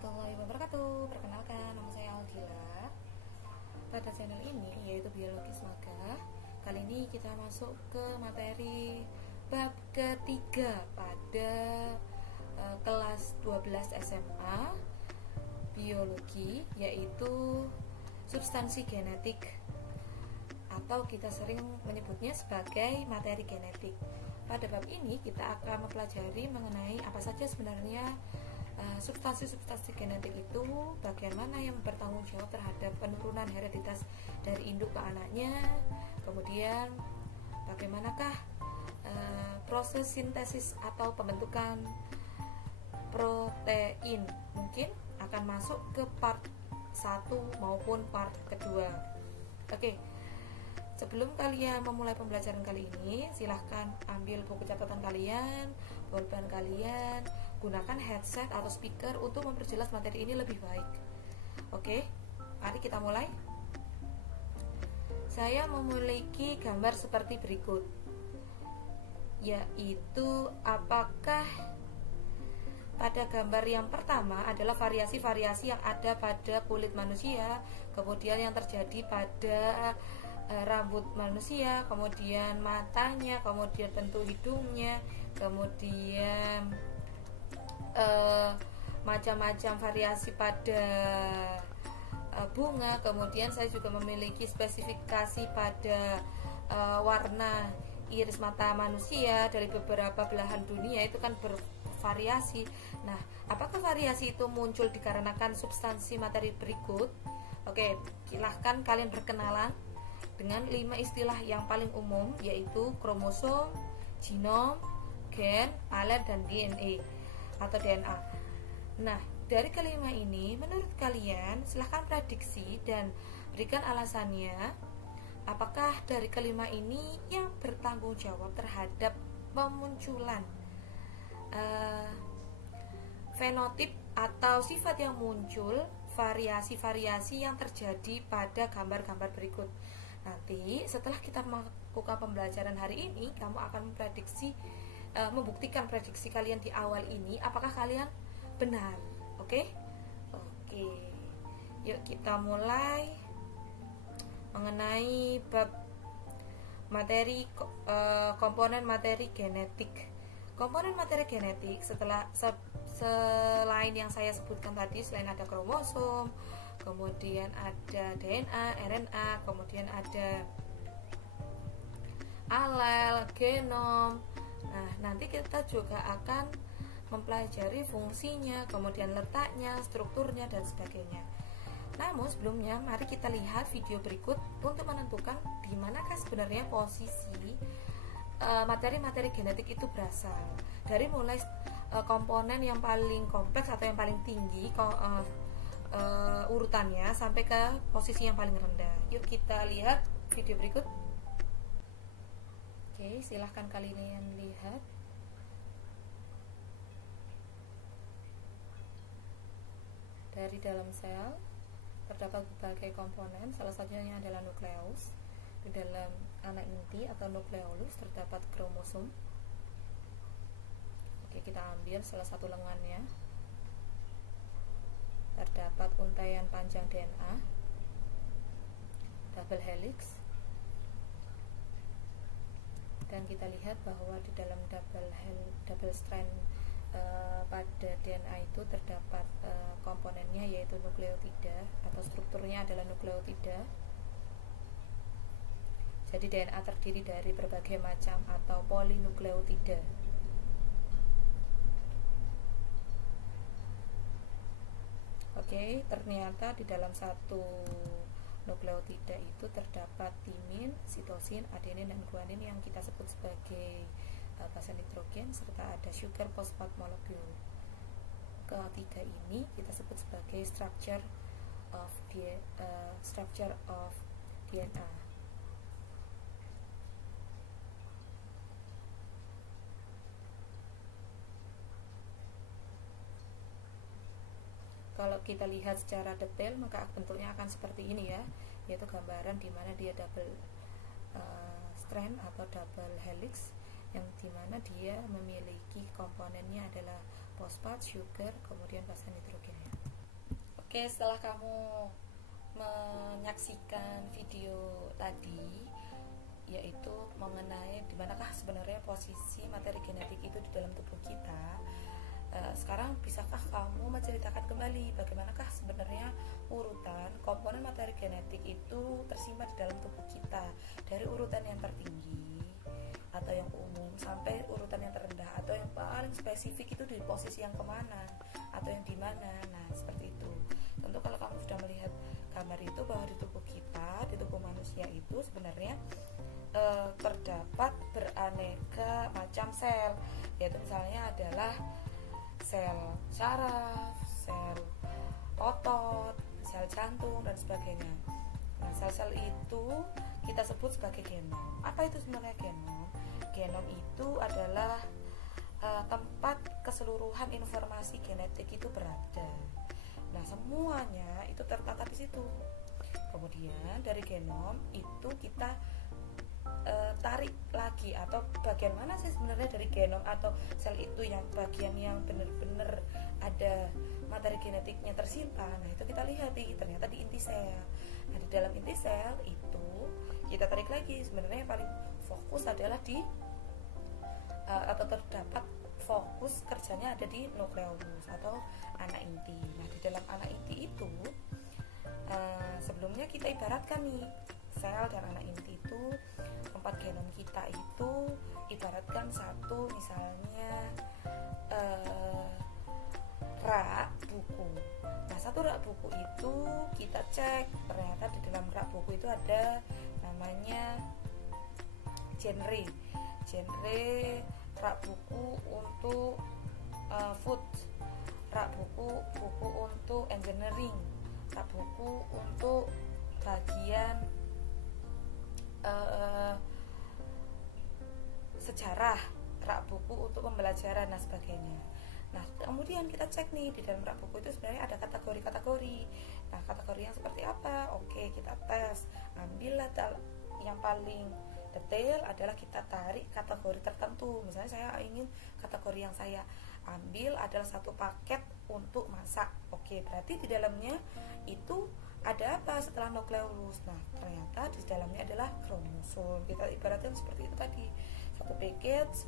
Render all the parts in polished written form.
warahmatullahi wabarakatuh. Perkenalkan, nama saya Aldila. Pada channel ini yaitu Biologi Semoga. Kali ini kita masuk ke materi bab ketiga pada kelas 12 SMA Biologi, yaitu substansi genetik, atau kita sering menyebutnya sebagai materi genetik. Pada bab ini kita akan mempelajari mengenai apa saja sebenarnya substansi-substansi genetik itu, bagaimana yang bertanggung jawab terhadap penurunan hereditas dari induk ke anaknya, kemudian bagaimanakah proses sintesis atau pembentukan protein. Mungkin akan masuk ke part 1 maupun part kedua. Oke. Sebelum kalian memulai pembelajaran kali ini, silahkan ambil buku catatan kalian, pulpen kalian, gunakan headset atau speaker untuk memperjelas materi ini lebih baik. Oke, mari kita mulai. Saya memiliki gambar seperti berikut, yaitu apakah pada gambar yang pertama adalah variasi-variasi yang ada pada kulit manusia, kemudian yang terjadi pada rambut manusia, kemudian matanya, kemudian bentuk hidungnya, kemudian macam-macam variasi pada bunga. Kemudian saya juga memiliki spesifikasi pada warna iris mata manusia dari beberapa belahan dunia, itu kan bervariasi. Nah, apakah variasi itu muncul dikarenakan substansi materi berikut? Oke, silahkan kalian berkenalan dengan 5 istilah yang paling umum, yaitu kromosom, genom, gen, alet, dan DNA atau DNA. Nah, dari kelima ini, menurut kalian silahkan prediksi dan berikan alasannya. Apakah dari kelima ini yang bertanggung jawab terhadap pemunculan fenotip atau sifat yang muncul, variasi-variasi yang terjadi pada gambar-gambar berikut? Nanti setelah kita melakukan pembelajaran hari ini, kamu akan memprediksi, membuktikan prediksi kalian di awal ini apakah kalian benar. Oke? Yuk kita mulai mengenai bab materi komponen materi genetik. Komponen materi genetik selain yang saya sebutkan tadi, selain ada kromosom, kemudian ada DNA, RNA, kemudian ada alel, genom. Nah, nanti kita juga akan mempelajari fungsinya, kemudian letaknya, strukturnya, dan sebagainya. Namun sebelumnya, mari kita lihat video berikut untuk menentukan di manakah sebenarnya posisi materi-materi genetik itu berasal. Dari mulai komponen yang paling kompleks atau yang paling tinggi urutannya sampai ke posisi yang paling rendah. Yuk kita lihat video berikut. Oke, silahkan kalian lihat. Dari dalam sel terdapat berbagai komponen, salah satunya adalah nukleus. Di dalam anak inti atau nukleolus terdapat kromosom. Oke, kita ambil salah satu lengannya. Terdapat untaian panjang DNA, double helix, dan kita lihat bahwa di dalam double strand pada DNA itu terdapat komponennya, yaitu nukleotida, atau strukturnya adalah nukleotida. Jadi DNA terdiri dari berbagai macam atau polinukleotida. Oke, ternyata di dalam satu nukleotida itu terdapat timin, sitosin, adenin, dan guanin yang kita sebut sebagai basa nitrogen, serta ada sugar phosphate molecule. Ketiga ini kita sebut sebagai structure of DNA. Kalau kita lihat secara detail, maka bentuknya akan seperti ini ya, yaitu gambaran di mana dia double strand atau double helix, yang dimana dia memiliki komponennya adalah fosfat, sugar, kemudian basa nitrogennya. Oke, setelah kamu menyaksikan video tadi, yaitu mengenai dimanakah sebenarnya posisi materi genetik itu di dalam tubuh kita, sekarang bisakah kamu menceritakan kembali bagaimanakah sebenarnya urutan komponen materi genetik itu tersimpan di dalam tubuh kita, dari urutan yang tertinggi atau yang umum sampai urutan yang terendah, atau yang paling spesifik itu di posisi yang kemana atau yang di mana. Nah, seperti itu. Tentu kalau kamu sudah melihat gambar itu, bahwa di tubuh kita, di tubuh manusia itu sebenarnya terdapat beraneka macam sel, yaitu misalnya adalah sel saraf, sel otot, sel jantung, dan sebagainya. Nah, sel-sel itu kita sebut sebagai genom. Apa itu sebenarnya genom? Genom itu adalah tempat keseluruhan informasi genetik itu berada. Nah, semuanya itu tertata di situ. Kemudian dari genom itu kita tarik lagi, atau bagian mana sih sebenarnya dari genom atau sel itu yang bagian yang benar-benar ada materi genetiknya tersimpan. Nah, itu kita lihat ternyata di inti sel. Nah, di dalam inti sel itu kita tarik lagi, sebenarnya yang paling fokus adalah di atau terdapat fokus kerjanya ada di nukleus atau anak inti. Nah, di dalam anak inti itu sebelumnya kita ibaratkan nih, sel dan anak inti itu tempat genom kita itu ibaratkan satu, misalnya rak buku. Nah, satu rak buku itu kita cek, ternyata di dalam rak buku itu ada namanya genre rak buku untuk food, rak buku untuk engineering, rak buku untuk bagian sejarah, rak buku untuk pembelajaran dan sebagainya. Nah, kemudian kita cek nih di dalam rak buku itu sebenarnya ada kategori-kategori. Nah, kategori yang seperti apa? Oke, kita tes, ambillah yang paling detail adalah kita tarik kategori tertentu. Misalnya saya ingin kategori yang saya ambil adalah satu paket untuk masak. Oke, berarti di dalamnya itu ada apa setelah nukleus? Nah, ternyata di dalamnya adalah kromosom. Kita ibaratkan seperti itu tadi, satu package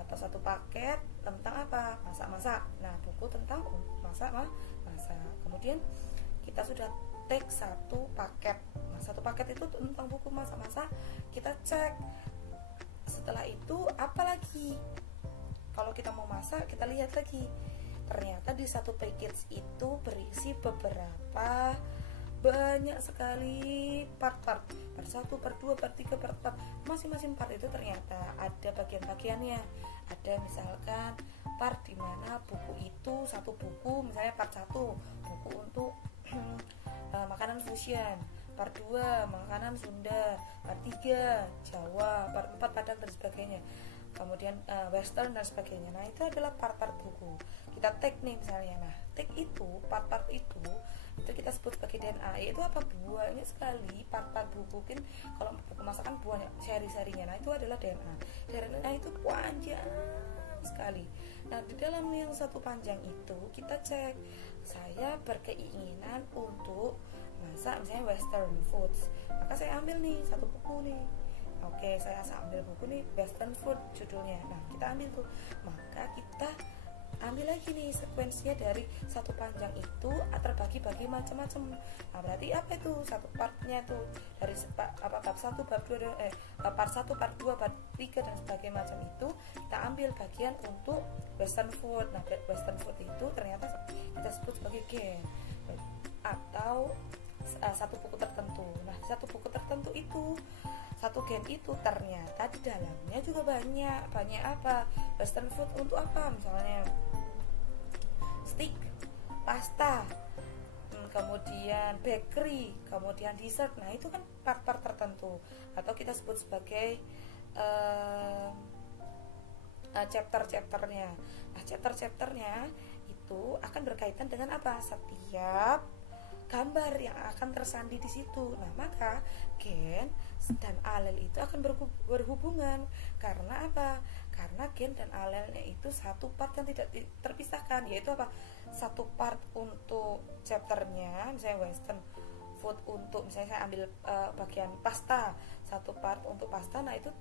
atau satu paket tentang apa? Masak-masak. Nah, buku tentang masak. Kemudian kita sudah take satu paket. Nah, satu paket itu tentang buku masak-masak. Kita cek. Setelah itu apa lagi? Kalau kita mau masak, kita lihat lagi. Ternyata di satu package itu berisi beberapa banyak sekali part-part, part 1, part 2, part 3, part 4. Masing-masing part itu ternyata ada bagian-bagiannya. Ada misalkan part di mana buku itu, satu buku misalnya part 1 buku untuk makanan fusion, part 2 makanan Sunda, part 3 Jawa, part 4 Padang dan sebagainya. Kemudian western dan sebagainya. Nah, itu adalah part-part buku. Kita tag nih misalnya. Nah, tag itu, part-part itu kita sebut sebagai DNA. Itu apa? Banyak sekali part-part buku. Mungkin kalau buku masakan banyak seri-serinya. Nah, itu adalah DNA. DNA itu panjang sekali. Nah, di dalam yang satu panjang itu kita cek, saya berkeinginan untuk masak misalnya western foods. Maka saya ambil nih satu buku nih. Oke, saya ambil buku nih western food judulnya. Nah, kita ambil tuh. Maka kita ambil lagi nih sekuensinya dari satu panjang itu terbagi-bagi macam-macam. Nah, berarti apa itu? Satu partnya tuh dari bab 1, bab 2, part 1, part 2, part 3 dan sebagainya macam itu kita ambil bagian untuk western food. Nah, western food itu ternyata kita sebut sebagai gen atau satu buku tertentu. Nah, satu buku tertentu itu, satu gen itu ternyata di dalamnya juga banyak apa? Western food untuk apa? Misalnya steak, pasta, kemudian bakery, kemudian dessert. Nah, itu kan part-part tertentu atau kita sebut sebagai chapter-chapternya. Nah, chapter-chapternya itu akan berkaitan dengan apa? Setiap gambar yang akan tersandi di situ. Nah, maka gen dan alel itu akan berhubungan. Karena apa? karena gen dan alelnya itu satu part yang tidak terpisahkan, yaitu apa? Satu part untuk chapternya, misalnya western food, untuk misalnya saya ambil bagian pasta, satu part untuk pasta. Nah itu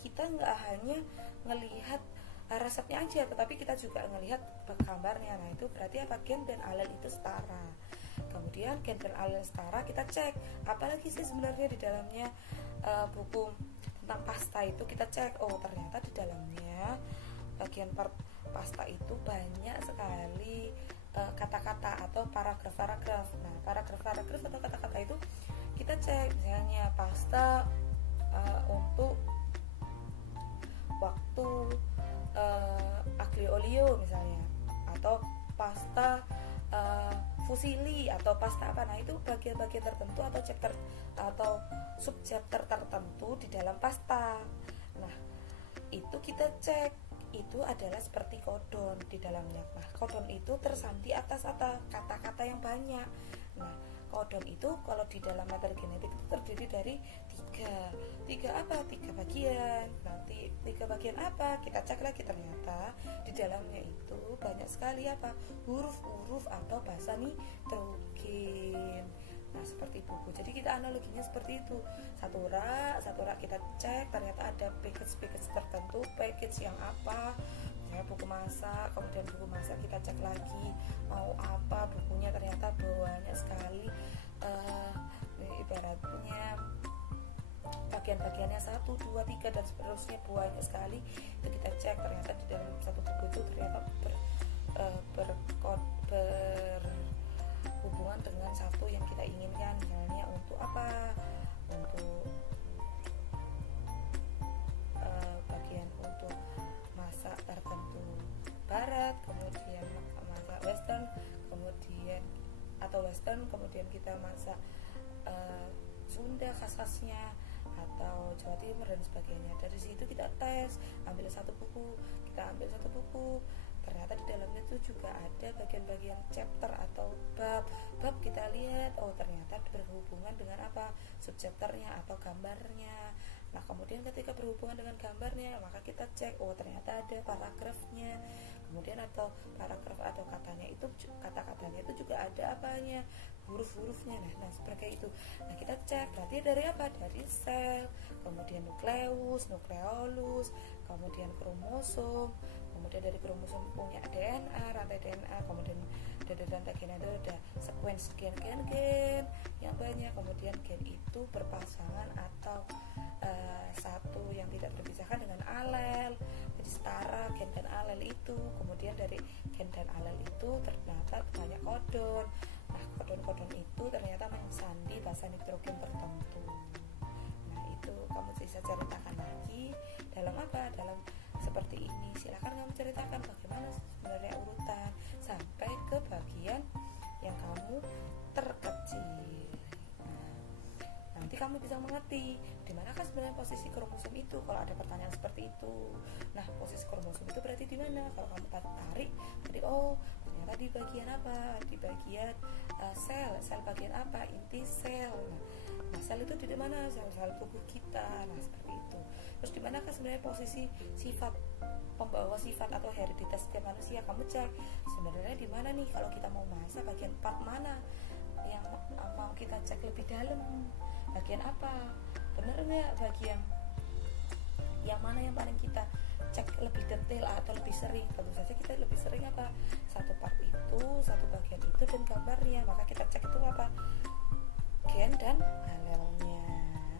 kita nggak hanya ngelihat resepnya aja, tetapi kita juga ngelihat gambarnya. Nah itu berarti apa? Gen dan alel itu setara. Kemudian gen dan alel setara, kita cek apalagi sih sebenarnya di dalamnya buku tentang pasta itu. Kita cek, oh ternyata di dalamnya bagian part pasta itu banyak sekali kata-kata atau paragraf-paragraf. Nah paragraf-paragraf atau kata-kata itu kita cek, misalnya pasta untuk waktu aglio olio misalnya, atau pasta fusilli, atau pasta apa. Nah itu bagian-bagian tertentu atau chapter atau subchapter tertentu di dalam pasta. Nah itu kita cek, itu adalah seperti kodon di dalamnya. Nah kodon itu tersandi atas kata-kata yang banyak. Nah kodon itu kalau di dalam materi genetik itu terdiri dari tiga bagian. Nanti 3 bagian apa? Kita cek lagi, ternyata di dalamnya itu banyak sekali apa? Huruf-huruf atau bahasa nitrogen. Nah seperti buku. Jadi kita analoginya seperti itu. Satu rak kita cek, ternyata ada package tertentu, package yang apa? Misalnya buku masak, kemudian buku masak kita cek lagi mau apa bukunya, ternyata banyak sekali ibaratnya bagian-bagiannya 1, 2, 3 dan seterusnya, banyak sekali. Itu kita cek, ternyata di dalam satu buku itu ternyata berhubungan dengan satu yang kita inginkan. Misalnya untuk apa? Untuk bagian untuk masak tertentu barat, kemudian masak western, kemudian atau western, kemudian kita masak Sunda khas-khasnya, atau Jawa Timur dan sebagainya. Dari situ kita tes, ambil satu buku, ternyata di dalamnya itu juga ada bagian-bagian chapter atau bab kita lihat, oh ternyata berhubungan dengan apa? Subchapternya atau gambarnya. Nah kemudian ketika berhubungan dengan gambarnya, maka kita cek, oh ternyata ada paragrafnya, kemudian atau paragraf atau kata-katanya itu juga ada apanya, huruf-hurufnya. Nah seperti itu. Nah kita cek, berarti dari apa? Dari sel, kemudian nukleus, nukleolus, kemudian kromosom, kemudian dari kromosom punya DNA, rantai DNA, kemudian dari rantai gen itu ada sequence gen yang banyak, kemudian gen itu berpasangan atau satu yang tidak terpisahkan dengan alel, jadi setara gen dan alel itu. Kemudian dari gen dan alel itu ternyata banyak kodon. Nah kodon-kodon itu ternyata mensandi bahasa nitrogen tertentu. Nah itu kamu bisa ceritakan lagi dalam apa? Dalam seperti ini. Silakan kamu ceritakan bagaimana sebenarnya urutan sampai ke bagian yang kamu terkecil. Nanti kamu bisa mengerti di manakah sebenarnya posisi kromosom itu kalau ada pertanyaan seperti itu. Nah posisi kromosom itu berarti di mana? Kalau kamu tarik tadi, oh ternyata di bagian apa? Di bagian sel bagian apa? Inti sel. Nah sel itu di mana? Sel tubuh kita. Nah seperti itu. Terus di manakah sebenarnya posisi sifat pembawa sifat atau hereditas setiap manusia? Kamu cek sebenarnya di mana nih kalau kita mau bahas bagian part mana yang mau kita cek lebih dalam, bagian apa, benar nggak bagian yang mana yang paling kita cek lebih detail atau lebih sering. Tentu saja kita lebih sering apa? Satu part itu, satu bagian itu dan gambarnya. Maka kita cek itu apa? Gen dan alelnya.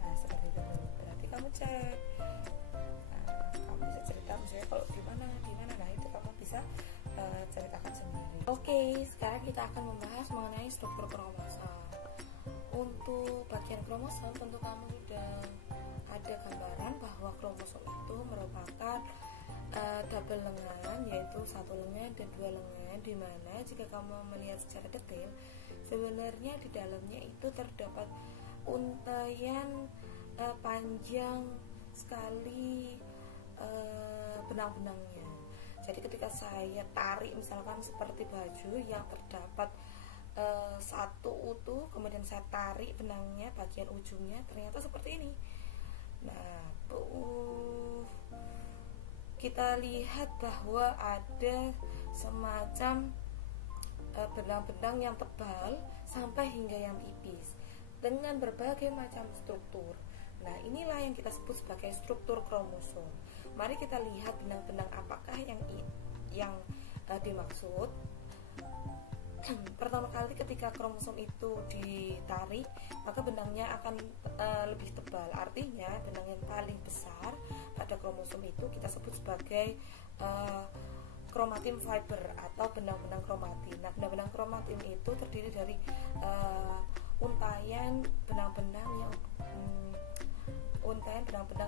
Nah, seperti itu. Berarti kamu cek. Nah, kamu bisa cerita misalnya kalau di mana. Nah itu kamu bisa ceritakan sendiri. Oke, sekarang kita akan membahas mengenai struktur kromosom. Untuk bagian kromosom tentu kamu sudah ada gambaran bahwa kromosom itu merupakan double lengan, yaitu satu lengan dan dua lengan, di mana jika kamu melihat secara detail sebenarnya di dalamnya itu terdapat untayan panjang sekali benang-benangnya. Jadi ketika saya tarik misalkan seperti baju yang terdapat satu utuh, kemudian saya tarik benangnya bagian ujungnya, ternyata seperti ini. Nah kita lihat bahwa ada semacam benang-benang yang tebal sampai hingga yang tipis dengan berbagai macam struktur. Nah, inilah yang kita sebut sebagai struktur kromosom. Mari kita lihat benang-benang apakah yang dimaksud. Pertama kali ketika kromosom itu ditarik, maka benangnya akan lebih tebal. Artinya benang yang paling besar pada kromosom itu kita sebut sebagai kromatin fiber atau benang-benang kromatin. Nah, benang-benang kromatin itu terdiri dari untayan benang-benang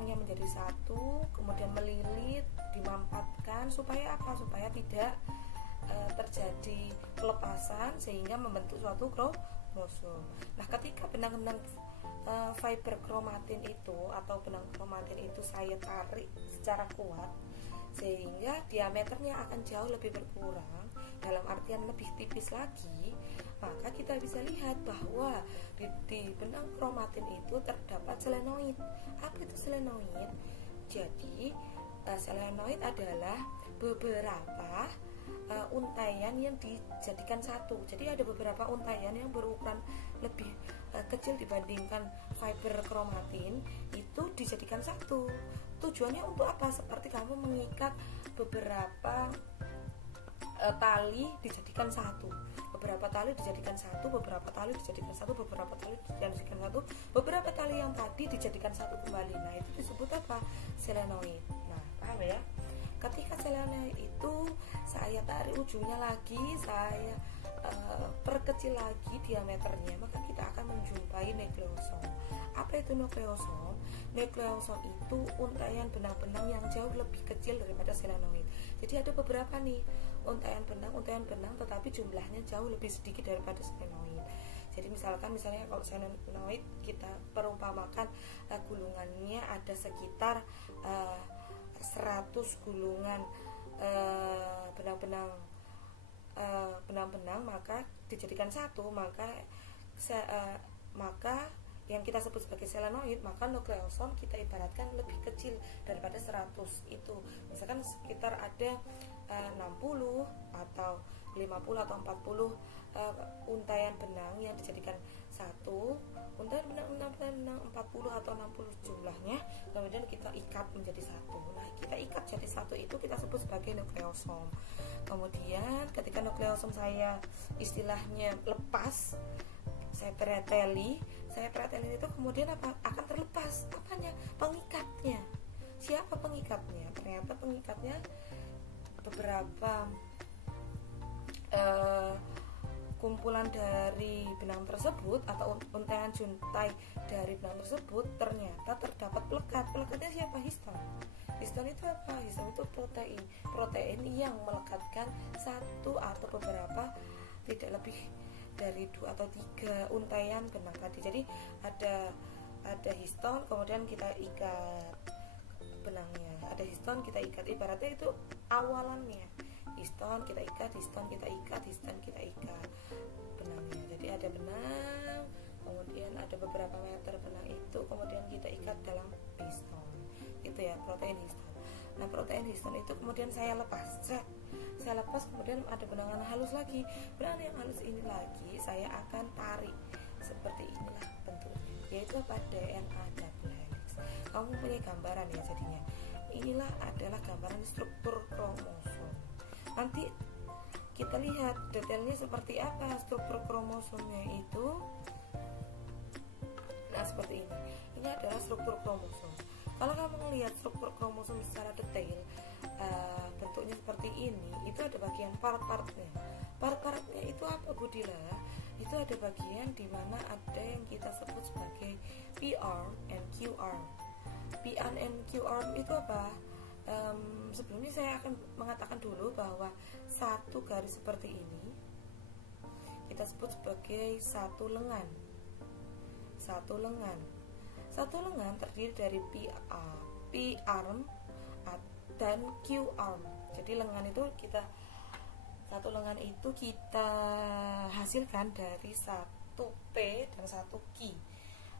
yang menjadi satu, kemudian melilit, dimampatkan supaya apa? Supaya tidak terjadi pelepasan sehingga membentuk suatu kromosom. Nah, ketika benang-benang fiber kromatin itu atau benang kromatin itu saya tarik secara kuat sehingga diameternya akan jauh lebih berkurang, dalam artian lebih tipis lagi, maka kita bisa lihat bahwa di benang kromatin itu terdapat selenoid. Apa itu selenoid? Jadi selenoid adalah beberapa untaian yang dijadikan satu. Jadi ada beberapa untaian yang berukuran lebih kecil dibandingkan fiber kromatin itu dijadikan satu. Tujuannya untuk apa? Seperti kamu mengikat beberapa tali dijadikan satu, beberapa tali dijadikan satu, beberapa tali dijadikan satu, beberapa tali dijadikan satu, beberapa tali yang tadi dijadikan satu kembali. Nah, itu disebut apa? Selenoid. Nah, paham ya? Ketika selenoid itu saya tarik ujungnya lagi, saya perkecil lagi diameternya, maka kita akan menjumpai nukleosom. Apa itu nukleosom? Nukleosom itu untaian benang-benang yang jauh lebih kecil daripada selenoid. Jadi ada beberapa nih untaian benang, tetapi jumlahnya jauh lebih sedikit daripada selenoid. Jadi misalnya kalau selenoid kita perumpamakan gulungannya ada sekitar 100 gulungan benang-benang, maka dijadikan satu, maka yang kita sebut sebagai selenoid, maka nukleosom kita ibaratkan lebih kecil daripada 100 itu. Misalkan sekitar ada 60 atau 50 atau 40 untaian benang yang dijadikan satu, untaian benang 40 atau 60 jumlahnya, kemudian kita ikat menjadi satu. Nah, kita ikat jadi satu itu kita sebut sebagai nukleosom. Kemudian ketika nukleosom saya istilahnya lepas, saya preteli itu kemudian akan terlepas apanya? Pengikatnya. Siapa pengikatnya? Ternyata pengikatnya beberapa kumpulan dari benang tersebut atau untaian juntai dari benang tersebut ternyata terdapat pelekat. Pelekatnya siapa? Histon. Histon itu apa? Histon itu protein yang melekatkan satu atau beberapa, tidak lebih dari 2 atau 3 untaian benang tadi. Jadi ada histon, kemudian kita ikat benangnya. Ada histon, kita ikat. Ibaratnya itu awalannya. Histon kita ikat, histon kita ikat, histon kita ikat benangnya. Jadi ada benang, kemudian ada beberapa meter benang itu, kemudian kita ikat dalam histon. Itu ya protein histon. Nah, protein histon itu kemudian saya lepas, kemudian ada benangan halus lagi. Benang yang halus ini lagi saya akan tarik seperti inilah bentuknya, yaitu apa? DNA double helix. Kamu punya gambaran ya jadinya. Inilah adalah gambaran struktur kromosom. Nanti kita lihat detailnya seperti apa struktur kromosomnya itu. Nah, seperti ini. Ini adalah struktur kromosom. Kalau kamu melihat struktur kromosom secara detail, bentuknya seperti ini, itu ada bagian part-partnya. Part-partnya itu apa, Budila? Itu ada bagian di mana ada yang kita sebut sebagai P-arm and Q-arm. P-arm and Q-arm itu apa? Sebelumnya saya akan mengatakan dulu bahwa satu garis seperti ini kita sebut sebagai satu lengan. Satu lengan terdiri dari P-arm dan Q-arm. Jadi satu lengan itu kita hasilkan dari satu P dan satu Q.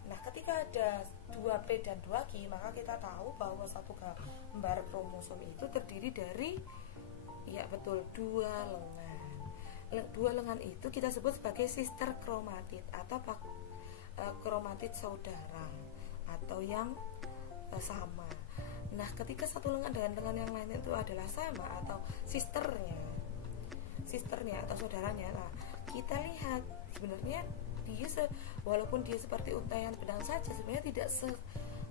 Nah, ketika ada 2P dan 2Q, maka kita tahu bahwa satu gambar kromosom itu terdiri dari, ya betul, 2 lengan. 2 lengan itu kita sebut sebagai sister kromatid atau kromatid saudara atau yang sama. Nah, ketika satu lengan dengan lengan yang lain itu adalah sama atau sisternya atau saudaranya, nah kita lihat sebenarnya dia walaupun dia seperti untaian benang saja, sebenarnya tidak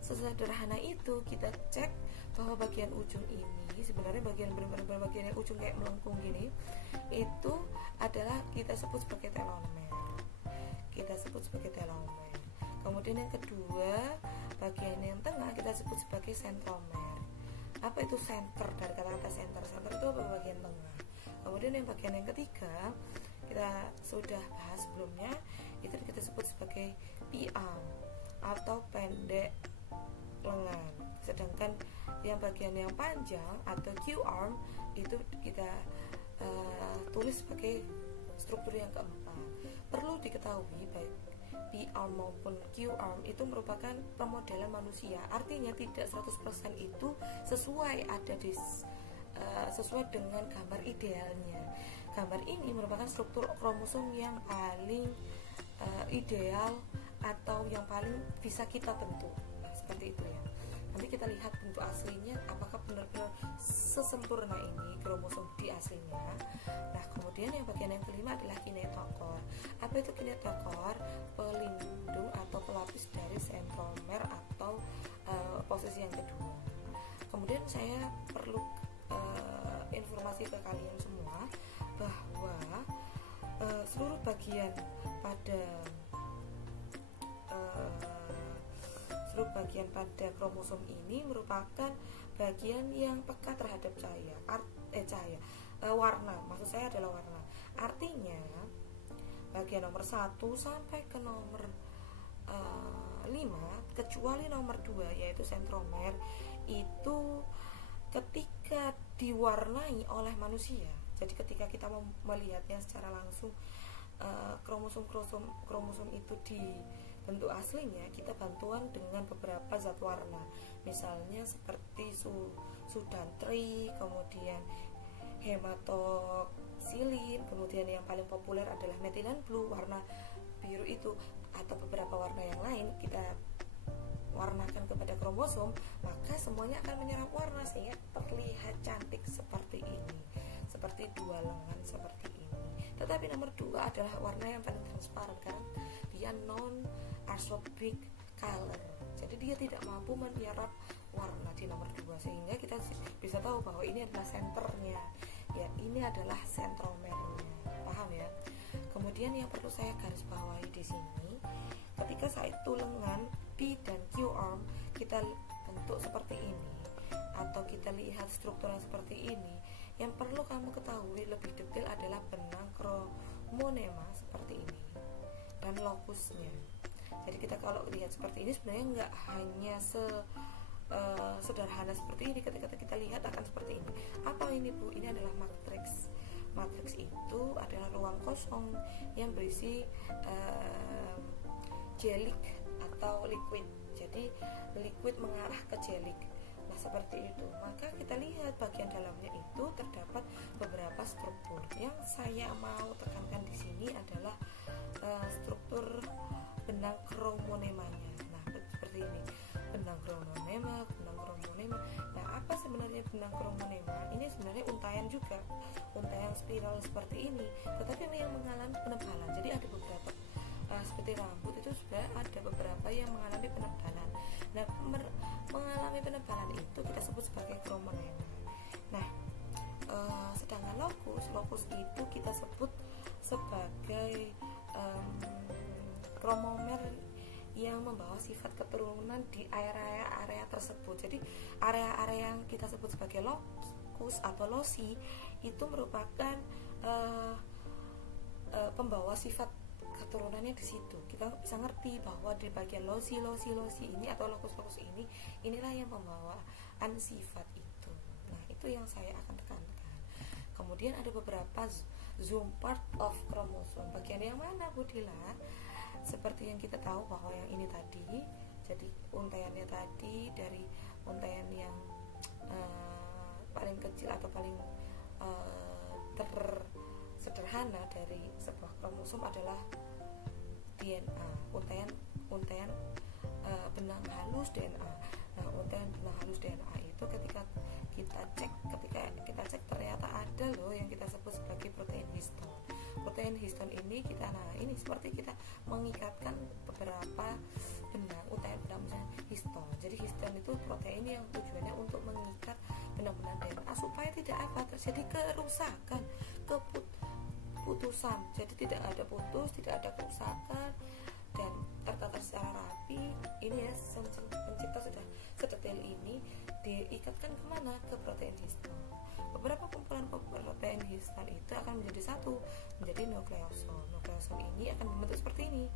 sesederhana itu. Kita cek bahwa bagian ujung ini sebenarnya bagian yang ujung kayak melengkung gini itu adalah kita sebut sebagai telomer. Kemudian yang kedua, bagian yang tengah kita sebut sebagai sentromer. Apa itu center? Dari kata-kata center itu bagian tengah. Kemudian yang bagian yang ketiga kita sudah bahas sebelumnya, itu kita sebut sebagai P-arm atau pendek lengan. Sedangkan yang bagian yang panjang atau Q-arm itu kita tulis sebagai struktur yang keempat. Perlu diketahui baik P-arm maupun Q-arm itu merupakan pemodelan manusia. Artinya tidak 100% itu sesuai dengan gambar idealnya. Gambar ini merupakan struktur kromosom yang paling ideal atau yang paling bisa kita bentuk. Nah, seperti itu ya. Nanti kita lihat bentuk aslinya apakah benar-benar sesempurna ini kromosom di aslinya. Nah, kemudian yang bagian yang kelima adalah kinetokor. Apa itu kinetokor? Pelindung atau pelapis dari sentromer atau posisi yang kedua. Kemudian saya perlu informasi ke kalian semua bahwa seluruh bagian pada kromosom ini merupakan bagian yang peka terhadap warna. Maksud saya adalah warna. Artinya bagian nomor 1 sampai ke nomor 5 kecuali nomor 2 yaitu sentromer itu ketika diwarnai oleh manusia. Jadi ketika kita melihatnya secara langsung kromosom itu di bentuk aslinya, kita bantuan dengan beberapa zat warna, misalnya seperti sudantri, kemudian hematoksilin, kemudian yang paling populer adalah metilen blue, warna biru itu, atau beberapa warna yang lain kita warnakan kepada kromosom, maka semuanya akan menyerap warna sehingga terlihat cantik seperti ini, seperti 2 lengan seperti ini. Tetapi nomor 2 adalah warna yang paling transparan karena dia non absorbing color, jadi dia tidak mampu menyerap warna di nomor 2, sehingga kita bisa tahu bahwa ini adalah senternya, ya ini adalah sentromernya, paham ya. Kemudian yang perlu saya garis bawahi di sini, ketika satu lengan P dan Q arm kita bentuk seperti ini atau kita lihat struktur yang seperti ini, yang perlu kamu ketahui lebih detail adalah benang kromonema seperti ini dan lokusnya. Jadi kita kalau lihat seperti ini sebenarnya nggak hanya sederhana seperti ini. Ketika kita lihat akan seperti ini. Apa ini Bu? Ini adalah matriks. Matriks itu adalah ruang kosong yang berisi gelik atau liquid. Jadi liquid mengarah ke gelik. Nah seperti itu. Maka kita lihat bagian dalamnya itu terdapat beberapa struktur. Yang saya mau tekankan di sini adalah struktur benang kromonemanya. Nah seperti ini, benang kromonema. Nah apa sebenarnya benang kromonema? Ini sebenarnya untaian juga, untaian spiral seperti ini, tetapi yang mengalami penebalan. Jadi ada beberapa seperti rambut itu sudah ada beberapa yang mengalami penebalan. Nah mengalami penebalan itu kita sebut sebagai kromonema. Nah sedangkan lokus itu kita sebut sebagai kromomer yang membawa sifat keturunan di area-area tersebut. Jadi area-area yang kita sebut sebagai lokus atau loci itu merupakan pembawa sifat keturunannya di situ. Kita bisa ngerti bahwa di bagian loci ini atau lokus ini, inilah yang pembawaan sifat itu. Nah itu yang saya akan tekankan. Kemudian ada beberapa zoom part of chromosome. Bagian yang mana Bu Dila? seperti yang kita tahu bahwa yang ini tadi, jadi untaiannya tadi dari untaian yang paling kecil atau paling tersederhana dari sebuah kromosom adalah DNA, untaian benang halus DNA. Nah, untaian benang halus DNA itu ketika kita cek ternyata ada loh yang kita sebut sebagai protein histon. Protein histon ini ini seperti kita mengikatkan beberapa benang, untaian benang histon. Jadi histon itu protein yang tujuannya untuk mengikat benang-benang DNA supaya tidak terjadi kerusakan, putusan. Jadi tidak ada putus, tidak ada kerusakan, dan tertata secara rapi. Ini ya, pencipta sudah sedetail ini diikatkan kemana? Ke protein histon. Beberapa kumpulan protein histon itu akan menjadi satu, menjadi nukleosom. Nukleosom ini akan membentuk seperti ini: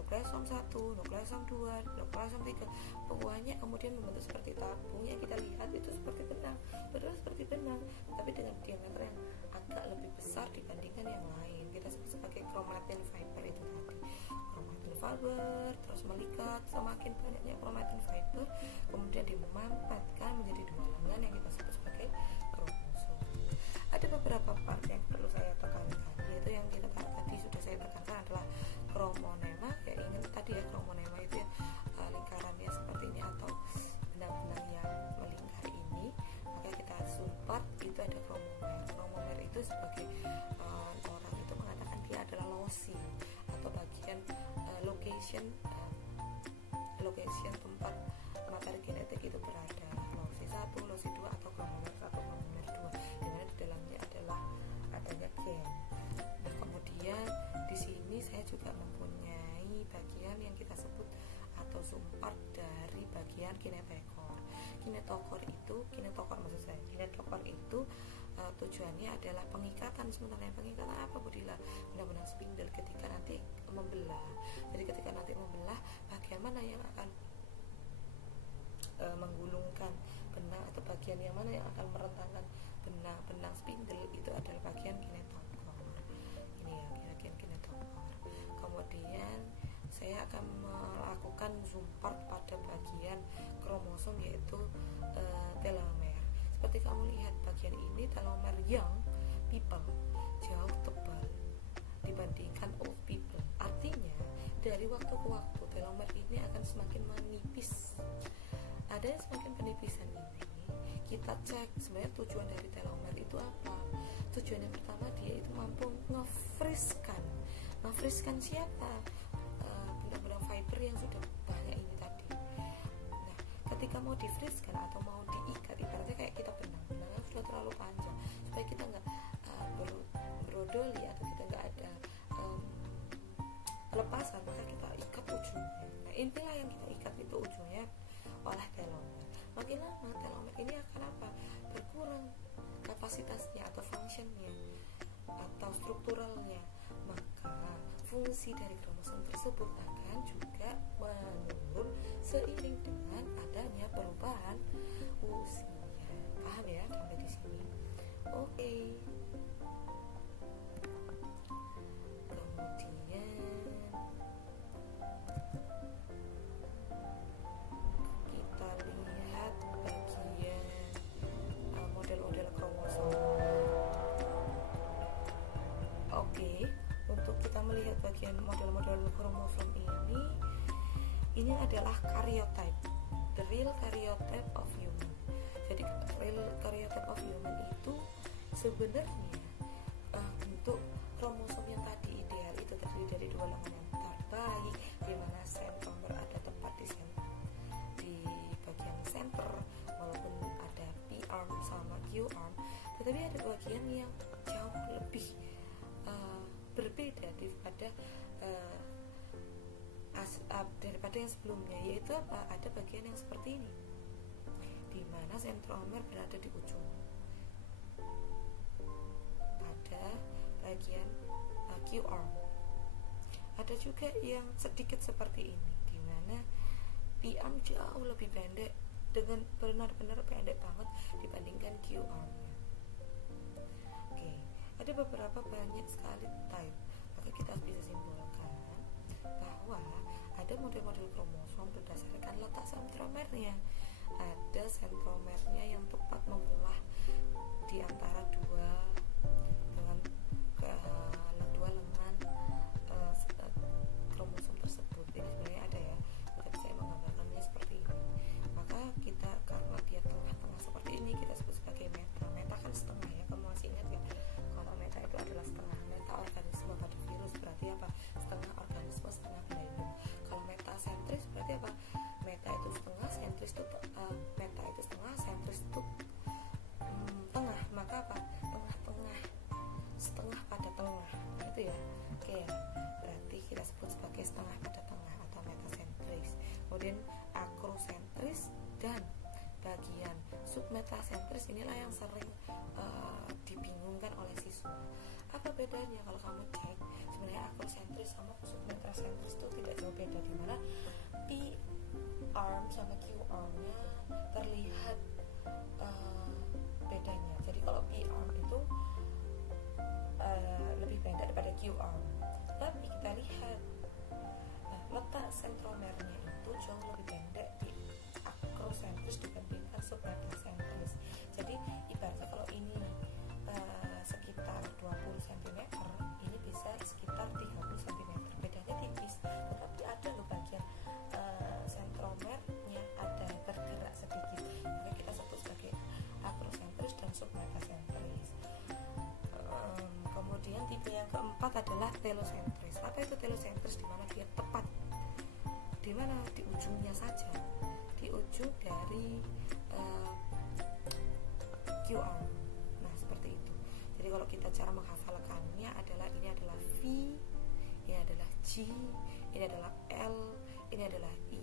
nukleosom 1, nukleosom 2, nukleosom 3. Buahnya kemudian membentuk seperti tabung yang kita lihat itu seperti benang, betul seperti benang, tapi dengan diameter yang agak lebih besar dibandingkan yang lain. Kita sebut sebagai chromatin fiber itu tadi. Chromatin fiber terus melikat, semakin banyaknya chromatin fiber kemudian dimampatkan menjadi dua lengan yang kita sebut sebagai kromosom. Ada beberapa part yang perlu saya tekankan, yaitu yang kita tadi sudah saya tekankan adalah chromonema. Ya, ingat tadi ya, chromonema itu ya, lingkarannya seperti ini atau benang-benang yang melingkar ini. Maka kita part itu ada chromomer. Chromomer itu sebagai orang itu mengatakan dia adalah loci atau bagian location tempat materi genetik itu berada. Loci 1, loci 2 atau chromomer 1, chromomer 2, di mana di dalamnya adalah adanya gen. Nah, kemudian di sini saya juga mempunyai bagian yang kita sebut atau sumpart dari bagian kinetokor. Kinetokor itu tujuannya adalah pengikatan. Sebenarnya pengikatan apa, Budila? Benang-benang spindle ketika nanti membelah. Jadi ketika nanti membelah, bagian mana yang akan menggulungkan benang atau bagian yang mana yang akan merentangkan benang spindle itu adalah bagian kinetokor. Ini ya, bagian kinetokor. Kemudian saya akan melakukan zoom part pada bagian kromosom, yaitu telomer. Seperti kamu lihat bagian ini, telomer young people jauh tebal dibandingkan old people. Artinya dari waktu ke waktu telomer ini akan semakin menipis. Ada yang semakin penipisan ini kita cek sebenarnya tujuan dari telomer itu apa. Tujuan yang pertama, dia itu mampu nge-freeze-kan siapa? Benang-benang fiber yang sudah banyak ini tadi. Nah, ketika mau di-freeze-kan atau mau diikat, ibaratnya kayak kita benang-benangnya sudah terlalu panjang supaya kita nggak berodoli atau kita nggak ada pelepasan, maka kita ikat ujungnya. Nah, inilah yang kita ikat itu ujungnya oleh telomer. Makin lama telomer ini akan berkurang kapasitasnya atau functionnya atau strukturalnya, maka fungsi dari kromosom tersebut akan juga menurun seiring dengan adanya perubahan usia. Paham ya sampai di sini? Oke. Untuk kita melihat bagian model-model kromosom ini adalah karyotype, the real karyotype of human. Jadi real karyotype of human itu sebenarnya bentuk kromosom yang tadi ideal itu terdiri dari dua lengan yang terbaik, di mana sentromer ada tepat di bagian center, walaupun ada P-arm sama Q-arm, tetapi ada bagian yang jauh lebih berbeda daripada yang sebelumnya, yaitu apa? Ada bagian yang seperti ini, di mana sentromer berada di ujung pada bagian Q-arm. Ada juga yang sedikit seperti ini, di mana P-arm jauh lebih pendek, dengan benar-benar pendek banget dibandingkan Q-arm-nya. Oke. Ada beberapa banyak sekali type, maka kita bisa simpulkan bahwa ada model-model kromosom berdasarkan letak sentromernya. Ada sentromernya yang tepat mengolah di antara dua lengan kromosom tersebut. Ini sebenarnya ada ya, tapi saya menggambarkannya seperti ini. Maka kita, karena dia tengah-tengah seperti ini, kita sebut sebagai meta. Meta kan setengah ya, kamu masih ingat ya, kalau meta itu adalah setengah. Meta organisme pada virus berarti apa? Setengah organisme, setengah benda hidup. Kalau meta sentris berarti apa? Meta itu setengah, sentris itu meta itu setengah, sentris itu tengah. Maka apa? Tengah-tengah, setengah pada tengah, gitu ya. Oke ya, berarti kita sebut sebagai setengah pada tengah atau metasentris. Kemudian akrosentris dan bagian submetasentris, inilah yang sering dibingungkan oleh siswa. Apa bedanya? Kalau kamu cek, sebenarnya akrosentris sama submetasentris itu tidak jauh beda, di mana P arm sama Q armnya terlihat bedanya. Jadi kalau P arm itu lebih pendek daripada Q arm, tapi kita lihat letak sentromernya itu jauh lebih pendek di akrosentris dibandingkan submetasentris. Jadi ibaratnya kalau ini sekitar 20 cm, ini bisa sekitar 30 cm, bedanya tipis, tetapi ada loh bagian sentromernya ada bergerak sedikit, maka kita sebut sebagai akrosentris dan submetasentris. Kemudian tipe yang keempat adalah telosentris. Apa itu telosentris? Di mana dia tepat di mana? Di ujungnya saja, di ujung dari QR. Nah, seperti itu. Jadi kalau kita cara menghafalkannya adalah, ini adalah V, ini adalah G, ini adalah L, ini adalah I.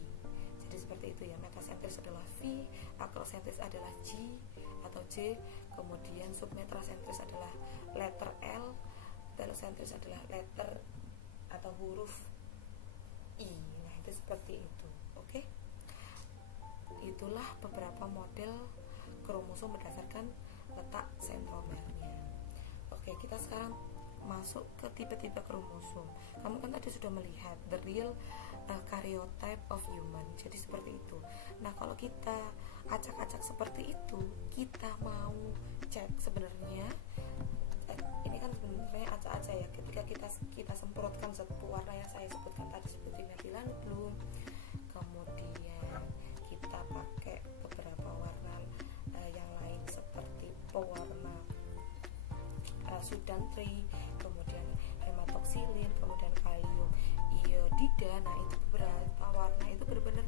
Jadi seperti itu ya. Metasentris adalah V, akrosentris adalah G atau J, kemudian submetasentris adalah letter L, telosentris adalah letter atau huruf I. Nah, itu seperti itu. Oke. Itulah beberapa model kromosom berdasarkan letak sentromernya. Oke, kita sekarang masuk ke tipe-tipe kromosom. Kamu kan tadi sudah melihat the real karyotype of human. Jadi seperti itu. Nah, kalau kita acak-acak seperti itu, kita mau cek sebenarnya ini kan sebenarnya acak-acak ya. Ketika kita semprotkan satu warna yang saya sebutkan tadi seperti metilan blue, kemudian kita pakai beberapa warna yang lain seperti pewarna sudantri, kemudian hematoksilin, kemudian kalium iodida. Nah, itu beberapa warna itu benar-benar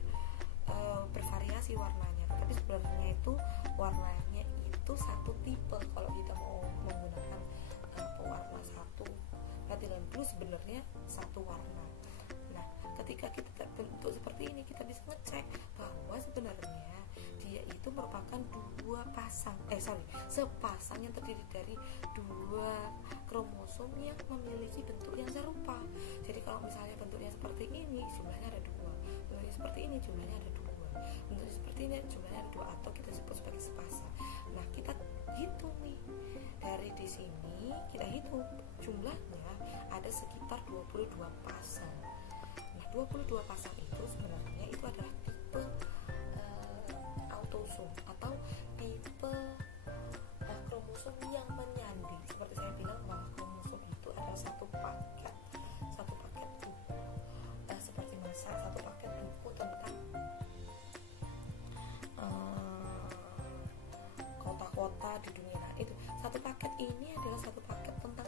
bervariasi warnanya, tapi sebenarnya itu warnanya itu satu tipe. Kalau kita mau menggunakan pewarna satu metilan blue, sebenarnya satu warna. Nah, ketika kita terbentuk seperti ini, kita bisa ngecek bahwa sebenarnya dia itu merupakan sepasang yang terdiri dari dua kromosom yang memiliki bentuk yang serupa. Jadi kalau misalnya bentuknya seperti ini, jumlahnya ada dua. Bentuknya seperti ini, jumlahnya ada dua. Bentuknya seperti ini, jumlahnya ada dua, atau kita sebut sebagai sepasang. Nah, kita hitung nih. Dari di sini kita hitung jumlahnya ada sekitar 22 pasang. Nah, 22 pasang itu sebenarnya itu adalah tipe autosom atau tipe kromosom yang menyandi. Seperti saya bilang bahwa kromosom itu adalah satu paket buku, seperti satu paket buku tentang kota-kota di dunia. Nah, itu satu paket ini adalah satu paket tentang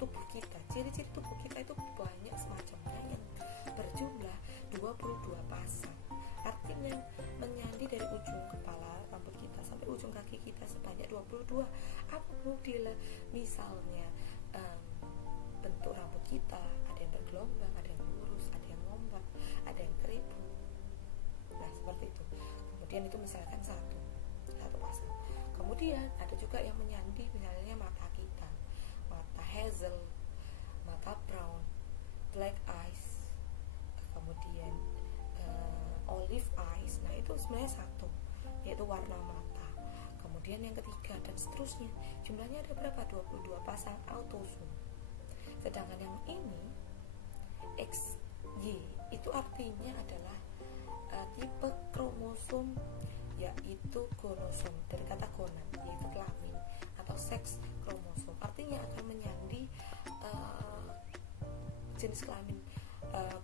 tubuh kita. Ciri-ciri tubuh kita itu banyak semacamnya yang berjumlah 22 pasang. Artinya menyandi dari ujung kepala rambut kita sampai ujung kaki kita sebanyak 22. Apa buktinya? Misalnya bentuk rambut kita ada yang bergelombang, ada yang lurus, ada yang ngombak, ada yang keribu. Nah, seperti itu. Kemudian itu misalkan satu pasang. Kemudian ada juga yang menyandi, misalnya mata kita, mata hazel, mata brown, black eyes, kemudian olive eyes. Nah, itu sebenarnya satu, yaitu warna mata. Kemudian yang ketiga dan seterusnya. Jumlahnya ada berapa? 22 pasang autosom. Sedangkan yang ini Y itu artinya adalah tipe kromosom, yaitu gonosom, dari kata gonan, yaitu kelamin atau seks kromosom, artinya akan menyandi jenis kelamin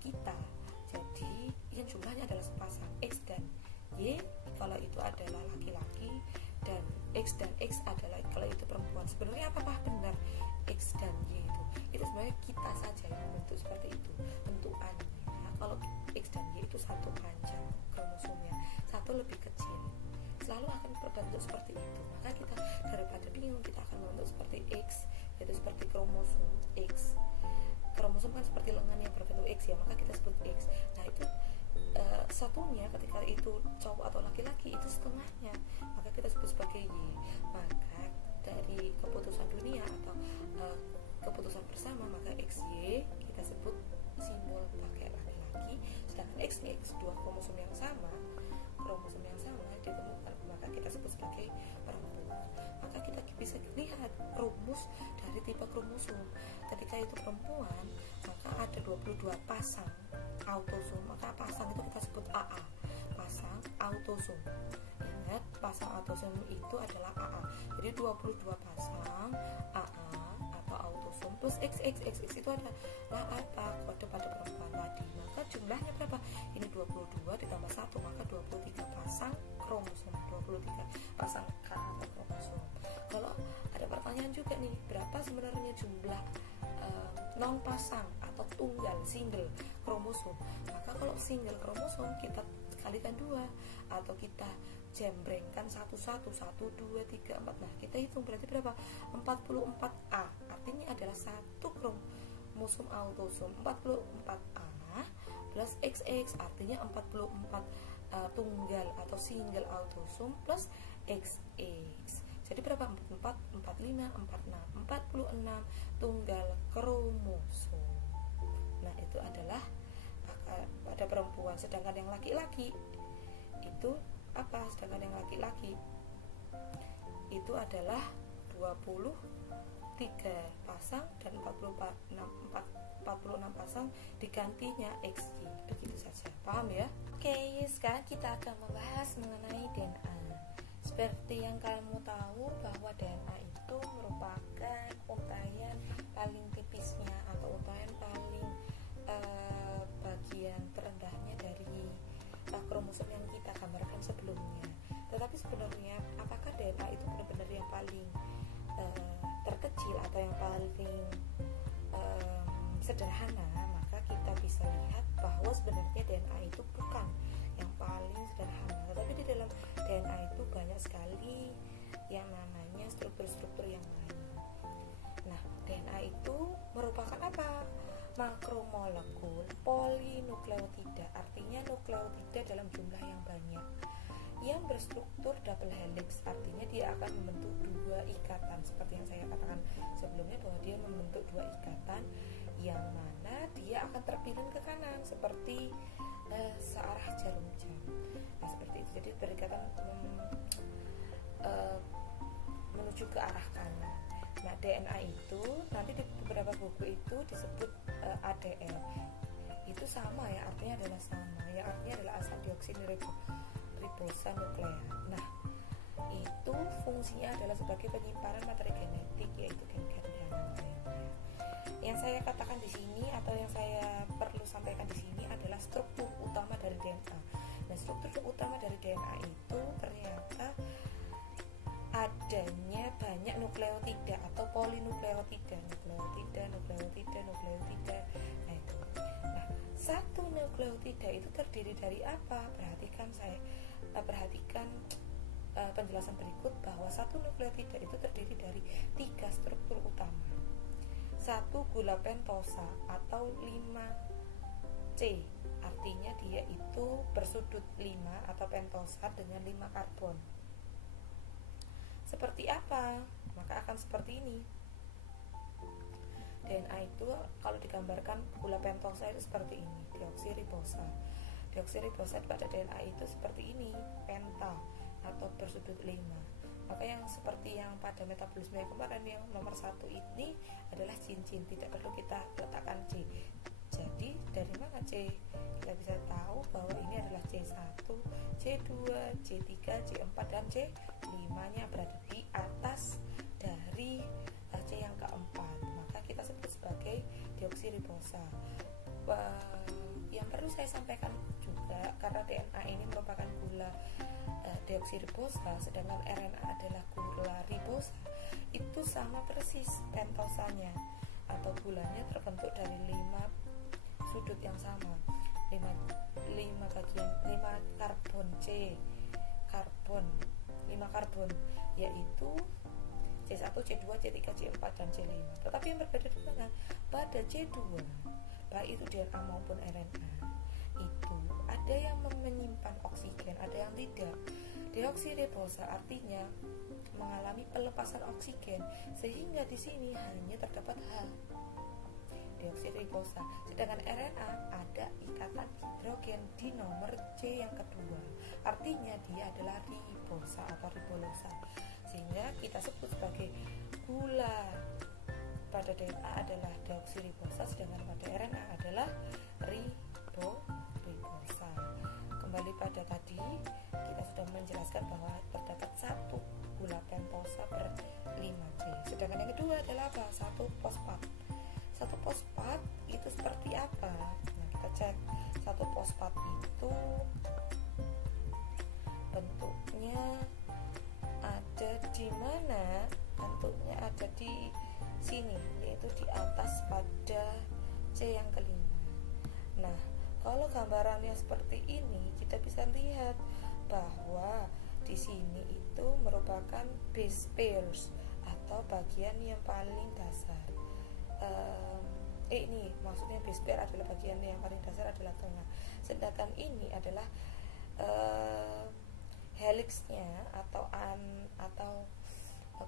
kita. Jadi yang jumlahnya adalah sepasang, X dan Y kalau itu adalah laki-laki, dan X dan X adalah kalau itu perempuan. Sebenarnya apakah benar X dan Y itu sebenarnya kita saja yang membentuk seperti itu bentukannya. Kalau X dan Y itu satu panjang kromosomnya, satu lebih kecil, selalu akan berbentuk seperti itu. Maka kita daripada bingung, kita akan membentuk seperti X, yaitu seperti kromosom X. Kromosom kan seperti lengan yang berbentuk X ya, maka kita sebut X. Nah itu satunya ketika itu cowok atau laki-laki itu setengahnya, maka kita sebut sebagai Y. Maka dari keputusan dunia atau keputusan bersama, maka XY kita sebut simbol pakai laki-laki, sedangkan XX dua kromosom yang sama ditemukan, maka kita sebut sebagai perempuan. Maka kita bisa lihat rumus dari tipe kromosom. Ketika itu perempuan, maka ada 22 pasang autosom, maka pasang itu kita sebut AA, pasang autosom. Ingat, pasang autosom itu adalah AA. Jadi 22 pasang AA atau autosom plus XXXX itu adalah apa? Kode pada perempuan tadi. Maka jumlahnya berapa? Ini 22 ditambah 1, maka 23 pasang kromosom, 23 pasang K atau kromosom. Kalau ada pertanyaan juga nih, berapa sebenarnya jumlah non pasang atau tunggal single kromosom? Maka kalau single kromosom kita kalikan 2 atau kita jembrengkan 1, 1, 2, 3, 4. Nah kita hitung berarti berapa? 44A, artinya adalah satu kromosom autosom 44A plus XX, artinya 44 tunggal atau single autosom plus XX. Jadi berapa? 44, 45, 46, 46 tunggal kromosom. Nah itu adalah pada perempuan. Sedangkan yang laki-laki itu apa? Sedangkan yang laki-laki itu adalah 23 pasang dan 46 pasang digantinya XY. Begitu saja. Paham ya? Oke, sekarang kita akan membahas mengenai DNA. Seperti yang kamu tahu bahwa DNA itu merupakan untaian paling tipisnya atau untaian paling bagian terendahnya dari kromosom yang kita gambarkan sebelumnya. Tetapi sebenarnya apakah DNA itu benar-benar yang paling terkecil atau yang paling sederhana? Maka kita bisa lihat bahwa sebenarnya DNA itu bukan yang paling sederhana, tetapi di dalam DNA itu banyak sekali yang namanya struktur-struktur yang lain. Nah, DNA itu merupakan apa? Makromolekul polinukleotida, artinya nukleotida dalam jumlah yang banyak yang berstruktur double helix, artinya dia akan membentuk 2 ikatan, seperti yang saya katakan sebelumnya bahwa dia membentuk 2 ikatan yang mana dia akan terpilih ke kanan seperti searah jarum jam. Nah seperti itu, jadi berikatan menuju ke arah kanan. Nah DNA itu nanti di beberapa buku itu disebut ADN. Itu sama ya, artinya adalah sama, yang artinya adalah asam dioksiribosa nukleat. Nah itu fungsinya adalah sebagai penyimpanan materi genetik, yaitu gen-gen dan lain-lainnya. Yang saya katakan di sini atau yang saya perlu sampaikan di sini adalah struktur utama dari DNA. Nah, struktur utama dari DNA itu ternyata adanya banyak nukleotida atau polinukleotida, nukleotida. Nah, itu. Nah, satu nukleotida itu terdiri dari apa? Perhatikan penjelasan berikut bahwa satu nukleotida itu terdiri dari 3 struktur utama. 1 gula pentosa atau 5C, artinya dia itu bersudut 5 atau pentosa dengan 5 karbon. Seperti apa? Maka akan seperti ini. DNA itu kalau digambarkan gula pentosa itu seperti ini, deoksiribosa. Deoksiribosa pada DNA itu seperti ini, penta atau bersudut 5. Maka yang seperti yang pada metabolisme yang kemarin yang nomor 1 ini adalah cincin, tidak perlu kita letakkan C. Jadi Jadi dari mana C? Kita bisa tahu bahwa ini adalah C1, C2, C3, C4 dan C5 nya berada di atas dari C yang keempat. Maka kita sebut sebagai deoksiribosa. Yang perlu saya sampaikan juga, karena DNA ini merupakan gula deoksiribosa, sedangkan RNA adalah gula ribosa, itu sama persis pentosanya atau gulanya terbentuk dari 5 sudut yang sama, 5 karbon C, 5 karbon, yaitu C1, C2, C3, C4 dan C5. Tetapi yang berbeda di mana? Pada C2, baik itu DNA maupun RNA, itu ada yang menyimpan oksigen, ada yang tidak. Deoksiribosa artinya mengalami pelepasan oksigen, sehingga di sini hanya terdapat H, deoksiribosa. Sedangkan RNA ada ikatan hidrogen di nomor C yang kedua, artinya dia adalah ribosa atau ribolosa, sehingga kita sebut sebagai gula pada DNA adalah deoksiribosa, sedangkan pada RNA adalah ribosa. Kembali pada tadi, kita sudah menjelaskan bahwa terdapat satu gula pentosa ber 5C. Sedangkan yang kedua adalah apa? Satu fosfat. Satu fosfat itu seperti apa? Nah, kita cek. Satu fosfat itu bentuknya ada di mana? Bentuknya ada di sini, yaitu di atas pada C yang kelima. Nah, kalau gambarannya seperti ini, kita bisa lihat bahwa di sini itu merupakan base pairs atau bagian yang paling dasar. Ini maksudnya base pair adalah bagian yang paling dasar adalah tengah. Sedangkan ini adalah helixnya atau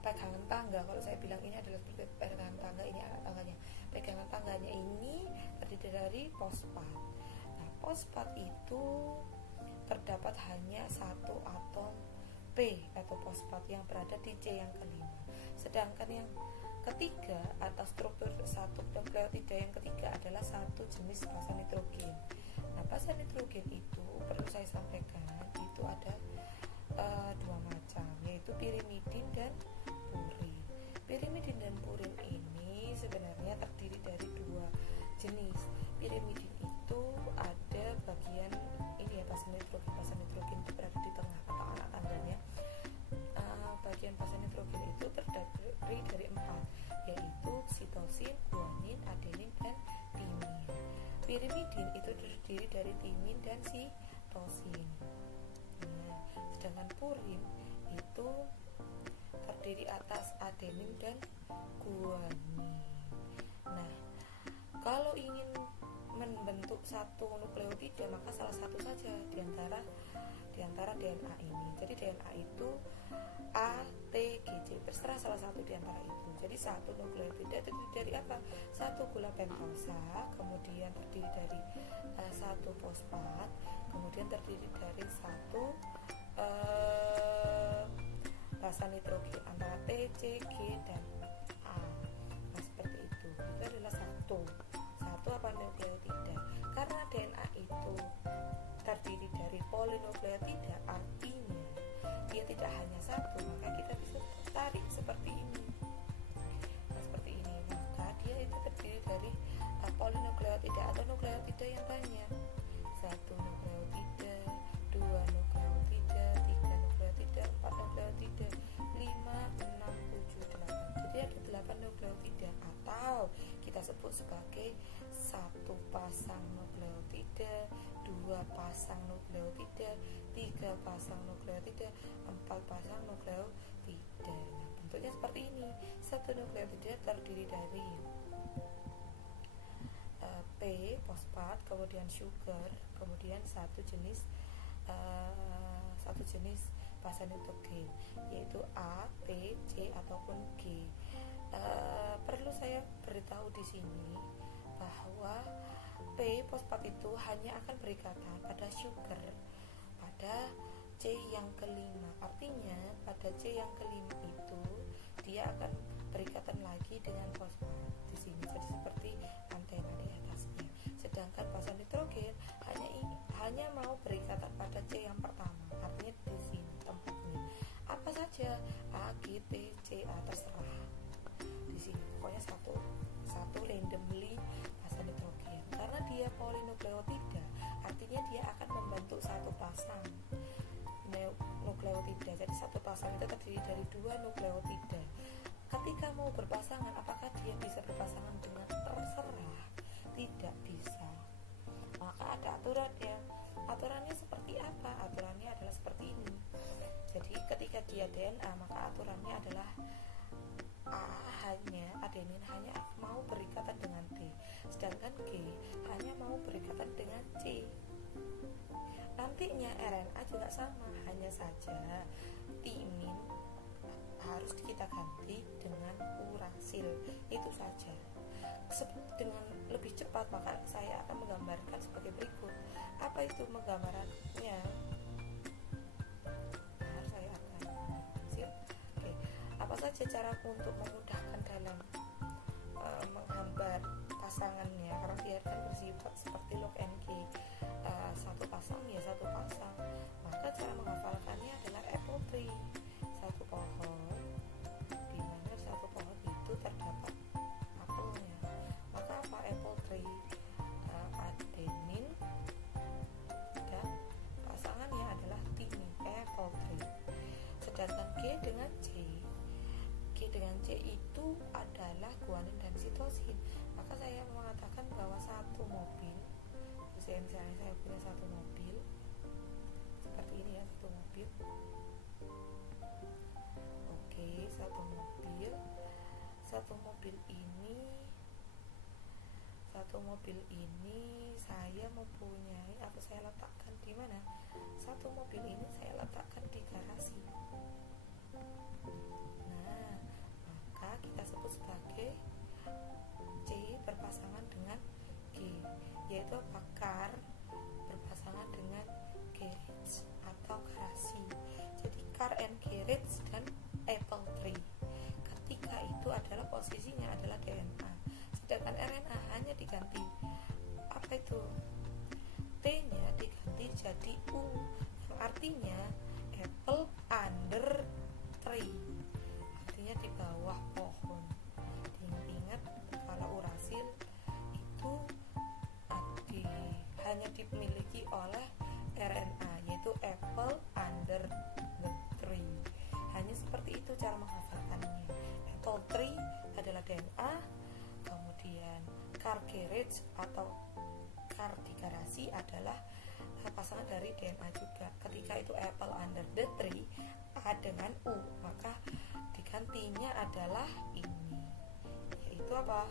pegangan tangga. Kalau saya bilang ini adalah seperti pegangan tangga, ini anak tangganya. Pegangan tangganya ini terdiri dari fosfat. Nah, fosfat itu terdapat hanya satu atom P atau fosfat yang berada di C yang kelima. Sedangkan yang ketiga atau struktur satu nukleotida yang ketiga adalah satu jenis basa nitrogen. Nah, basa nitrogen itu perlu saya sampaikan itu ada dua macam, yaitu pirimidin dan purin. Pirimidin dan purin ini sebenarnya terdiri dari dua jenis. Pirimidin itu ada bagian ini ya, basa nitrogen itu berada di tengah atau anak tangganya. Bagian basa nitrogen itu terdiri dari 4, yaitu sitosin, guanin, adenin, dan timin. Pirimidin itu terdiri dari timin dan sitosin. Nah, sedangkan purin itu terdiri atas adenin dan guanin. Nah, kalau ingin membentuk satu nukleotida, maka salah satu saja di antara DNA ini. Jadi DNA itu A, T, G, C, terserah salah satu di antara itu. Jadi satu nukleotida terdiri dari apa? Satu gula pentosa, kemudian terdiri dari satu fosfat, kemudian terdiri dari satu basa nitrogen antara T, C, G, dan A. Nah, seperti itu. Itu adalah satu apa nukleotida. Karena DNA itu terdiri dari polinukleotida, artinya dia tidak hanya satu, maka kita bisa tarik seperti ini. Nah, seperti ini. Maka dia itu terdiri dari polinukleotida atau nukleotida yang banyak. Satu nukleotida, dua nukleotida, tiga nukleotida, empat nukleotida, 5, 6, 7, 8. Jadi ada 8 nukleotida, atau kita sebut sebagai satu pasang nukleotida, dua pasang nukleotida, tiga pasang nukleotida, 4 pasang nukleotida. Nah, bentuknya seperti ini. Satu nukleotida terdiri dari P, fosfat, kemudian sugar, kemudian satu jenis basa nitrogen, yaitu A, T, C ataupun G. Perlu saya beritahu di sini bahwa P fosfat itu hanya akan berikatan pada sugar pada C yang kelima. Artinya pada C yang kelima itu dia akan berikatan lagi dengan fosfat di sini. Jadi seperti antena di atasnya. Sedangkan polinukleotida, artinya dia akan membentuk satu pasang nukleotida. Jadi satu pasang itu terdiri dari 2 nukleotida. Ketika mau berpasangan, apakah dia bisa berpasangan dengan terserah? Tidak bisa. Maka ada aturannya. Aturannya seperti apa? Aturannya adalah seperti ini. Jadi ketika dia DNA, maka aturannya adalah adenin hanya mau berikatan dengan D, sedangkan G hanya mau berikatan dengan C. Nantinya RNA juga sama, hanya saja timin harus kita ganti dengan urasil, itu saja. Dengan lebih cepat, maka saya akan menggambarkan sebagai berikut. Apa itu menggambarannya? Saya akan apa saja cara untuk memudahkan dalam menggambar pasangannya, karena dia kan bersifat seperti log and key, satu pasang ya satu pasang. Maka cara menghafalkannya adalah apple tree, satu pohon di mana satu pohon itu terdapat apelnya. Maka apa apple tree? Adenin dan pasangannya adalah timin, apple tree. Sedangkan G dengan C itu adalah guanin dan sitosin. Maka saya mengatakan bahwa satu mobil, misalnya saya punya satu mobil seperti ini ya, satu mobil. Oke, satu mobil ini saya mempunyai, atau saya letakkan di mana? Satu mobil ini saya letakkan di garasi. Nah, maka kita sebut sebagai C berpasangan dengan G, yaitu car berpasangan dengan garage atau garasi. Jadi car and garage dan apple tree. Ketika itu adalah posisinya adalah DNA. Sedangkan RNA hanya diganti apa itu? T-nya diganti jadi U, yang artinya apple under tree, artinya di bawah pohon. Ingat kalau urasil itu hanya dimiliki oleh RNA, yaitu apple under the tree. Hanya seperti itu cara menghafalkannya. Apple tree adalah DNA, kemudian car garage atau car di garasi adalah pasangan dari DNA juga. Ketika itu apple under the tree A dengan U, maka digantinya adalah ini, yaitu apa?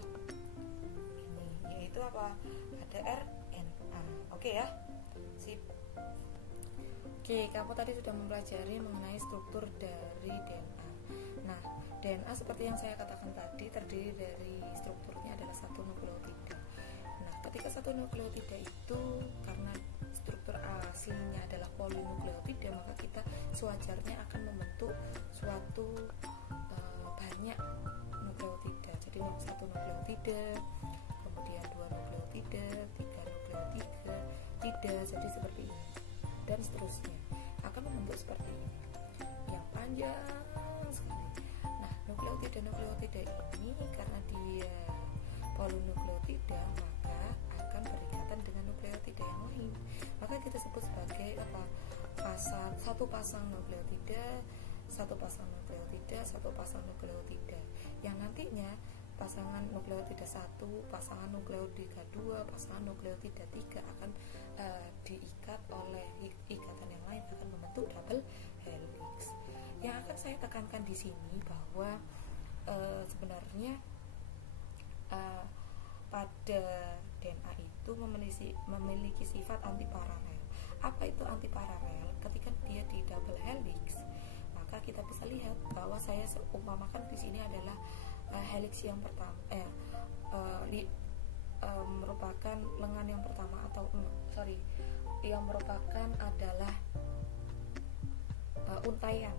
Ada RNA. Oke ya, sip. Oke, kamu tadi sudah mempelajari mengenai struktur dari DNA. Nah, DNA seperti yang saya katakan tadi terdiri dari strukturnya adalah satu nukleotida. Nah, ketika satu nukleotida itu karena struktur aslinya adalah polinukleotida, maka kita sewajarnya akan membentuk suatu banyak nukleotida. Jadi satu nukleotida, kemudian 2 nukleotida, 3 nukleotida, jadi seperti ini dan seterusnya akan membentuk seperti ini yang panjang sekali. Nah, nukleotida ini karena dia polinukleotida, maka akan berikatan dengan nukleotida yang lain. Maka kita sebut sebagai apa? Satu pasang nukleotida, satu pasang nukleotida. Yang nantinya pasangan nukleotida 1, pasangan nukleotida 2, pasangan nukleotida 3 akan diikat oleh ikatan yang lain, akan membentuk double helix. Yang akan saya tekankan di sini bahwa sebenarnya pada DNA itu memiliki sifat antiparalel. Apa itu antiparalel? Ketika dia di double helix, maka kita bisa lihat bahwa saya seumpamakan di sini adalah helix yang pertama, merupakan lengan yang pertama yang merupakan adalah untaian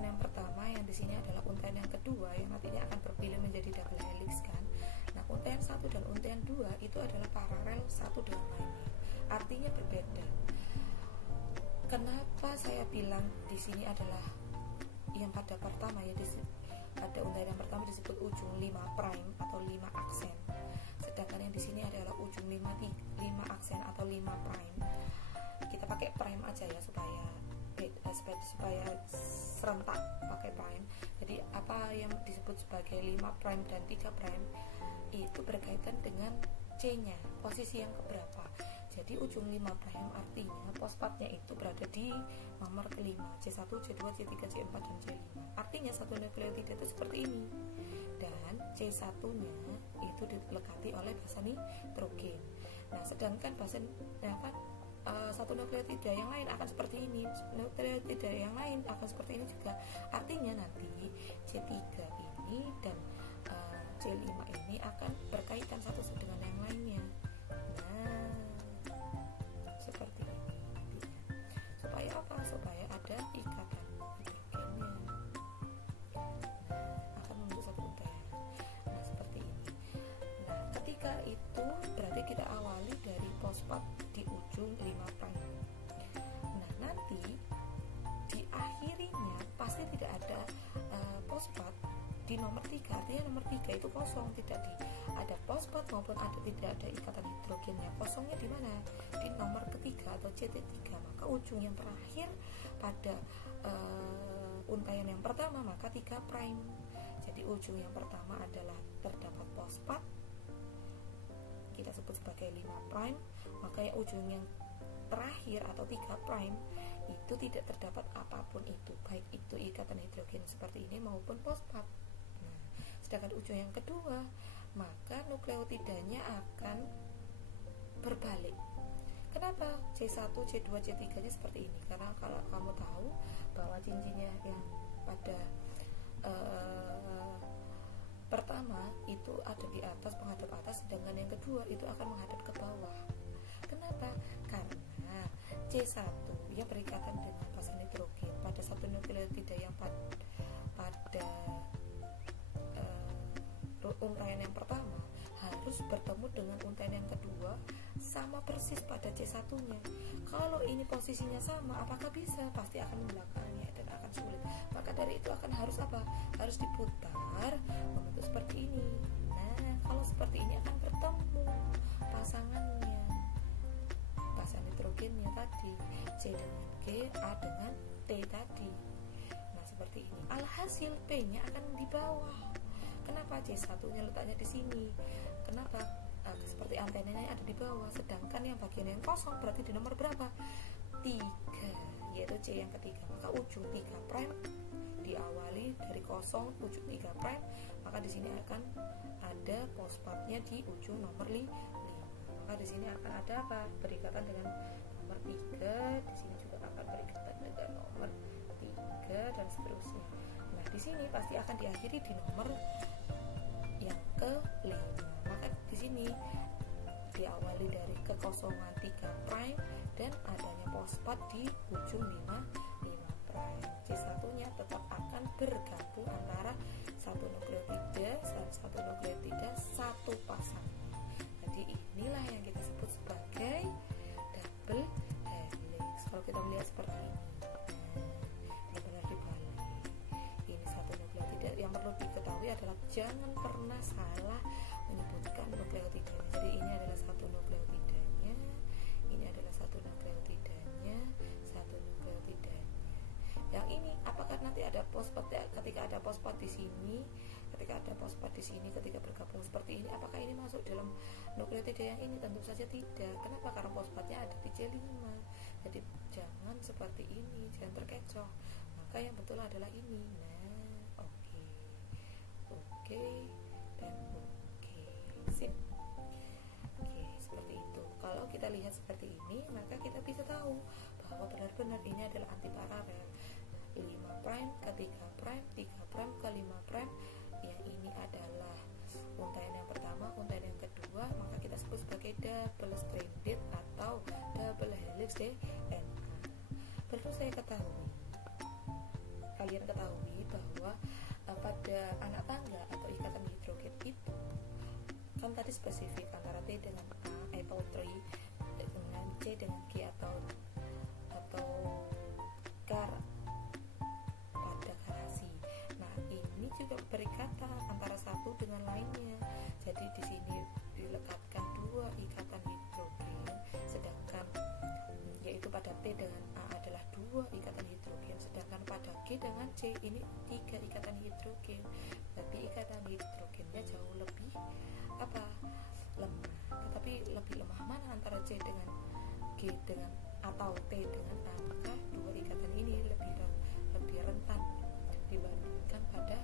yang pertama, yang di sini adalah untaian yang kedua yang nantinya akan berpilih menjadi double helix kan. Nah, untaian 1 dan untaian 2 itu adalah paralel satu dengan lainnya, artinya berbeda. Kenapa saya bilang di sini adalah yang pada pertama ya, pada untaian yang pertama disebut ujung 5' atau 5 aksen, sedangkan yang di sini adalah ujung 5 aja ya supaya serentak pakai prime. Jadi apa yang disebut sebagai 5 prime dan 3 prime itu berkaitan dengan C-nya, posisi yang keberapa. Jadi ujung 5 prime artinya fosfatnya itu berada di nomor kelima, C1, C2, C3, C4 dan C5. Artinya satu nukleotida itu seperti ini. Dan C1-nya itu dilekati oleh basa nitrogen. Nah, sedangkan satu nukleotida yang lain akan seperti ini, nukleotida yang lain akan seperti ini juga. Artinya nanti C3 ini dan C5 ini akan berkaitan satu dengan yang lainnya. Nah, seperti ini nantinya. Supaya apa? Supaya ada ikatan hidrogennya. Nah, akan membentuk satu untaian. Nah, seperti ini. Nah, ketika itu berarti kita awali dari fosfat di ujung 5 prime. Nah, nanti di akhirinya pasti tidak ada fosfat di nomor 3. Artinya nomor 3 itu kosong, tidak ada fosfat maupun tidak ada ikatan hidrogennya. Kosongnya di mana? Di nomor ketiga atau CT3. Maka ujung yang terakhir pada untaian yang pertama maka 3 prime. Jadi ujung yang pertama adalah terdapat fosfat, kita sebut sebagai 5 prime. Maka yang ujung yang terakhir atau 3 prime itu tidak terdapat apapun itu, baik itu ikatan hidrogen seperti ini maupun fosfat. Nah, sedangkan ujung yang kedua maka nukleotidanya akan berbalik. Kenapa? C1, C2, C3 nya seperti ini. Karena kalau kamu tahu bahwa cincinnya yang pada pertama itu ada di atas, menghadap atas, sedangkan yang kedua itu akan menghadap ke bawah. Kenapa? Karena C1 yang berikatan dengan basa nitrogen pada satu nukleotida yang pada untaian yang pertama harus bertemu dengan untaian yang kedua sama persis pada C1-nya. Kalau ini posisinya sama, apakah bisa? Pasti akan membelakangnya dan akan sulit. Maka dari itu akan harus apa? Harus diputar membentuk seperti ini. Nah, kalau seperti ini akan bertemu pasangannya, basa nitrogennya tadi, C dengan G, A dengan T tadi. Nah, seperti ini. Alhasil P-nya akan di bawah. Kenapa? C1-nya letaknya di sini. Kenapa? Seperti antenanya ada di bawah, sedangkan yang bagian yang kosong berarti di nomor berapa? 3, yaitu C yang ketiga. Maka ujung 3 prime diawali dari kosong ujung 3 prime, maka di sini akan ada fosfatnya di ujung nomor 5. Maka di sini akan ada apa? Berikatan dengan nomor 3, di sini juga akan berikatan dengan nomor 3 dan seterusnya. Nah, di sini pasti akan diakhiri di nomor yang ke-5. Maka di sini diawali dari kekosongan 3 prime dan adanya fosfat di ujung 5 prime. C1-nya tetap akan bergabung antara satu nukleotida dan satu nukleotida satu pasang. Jadi inilah yang kita sebut sebagai double helix. Kalau kita melihat seperti ini, ini benar dibalik. Ini satu nukleotida. Yang perlu diketahui adalah jangan pernah salah menyebutkan nukleotidanya. Jadi ini adalah satu nukleotidanya, ini adalah satu nukleotidanya, satu nukleotidanya. Yang ini apakah nanti ada fosfat? Ketika ada fosfat di sini, ketika ada fosfat di sini, ketika bergabung seperti ini, apakah ini masuk dalam nukleotida yang ini? Tentu saja tidak. Kenapa? Karena fosfatnya ada di C5. Jadi jangan seperti ini, jangan terkecoh. Maka yang betul adalah ini. Nah, oke, dan oke, sip. Oke, seperti itu. Kalau kita lihat seperti ini, maka kita bisa tahu bahwa benar-benar ini adalah antiparalel. 5 prime ke 3 prime, 3 prime ke 5 prime. Yang ini adalah untaian yang pertama, untaian yang kedua, maka kita sebut sebagai double stranded atau double helix DNA. Perlu saya ketahui, kalian ketahui bahwa pada anak tangga atau ikatan hidrogen itu kan tadi spesifik antara T dengan A atau 3 dengan C dengan G atau gar pada garasi. Nah, ini juga berikatan antara satu dengan lainnya. Jadi di sini dilekatkan 2 ikatan hidrogen, sedangkan yaitu pada T dengan A 2 ikatan hidrogen, sedangkan pada G dengan C ini 3 ikatan hidrogen. Tapi ikatan hidrogennya jauh lebih lemah. Tetapi lebih lemah mana antara C dengan G dengan atau T dengan A? Maka 2 ikatan ini lebih rentan dibandingkan pada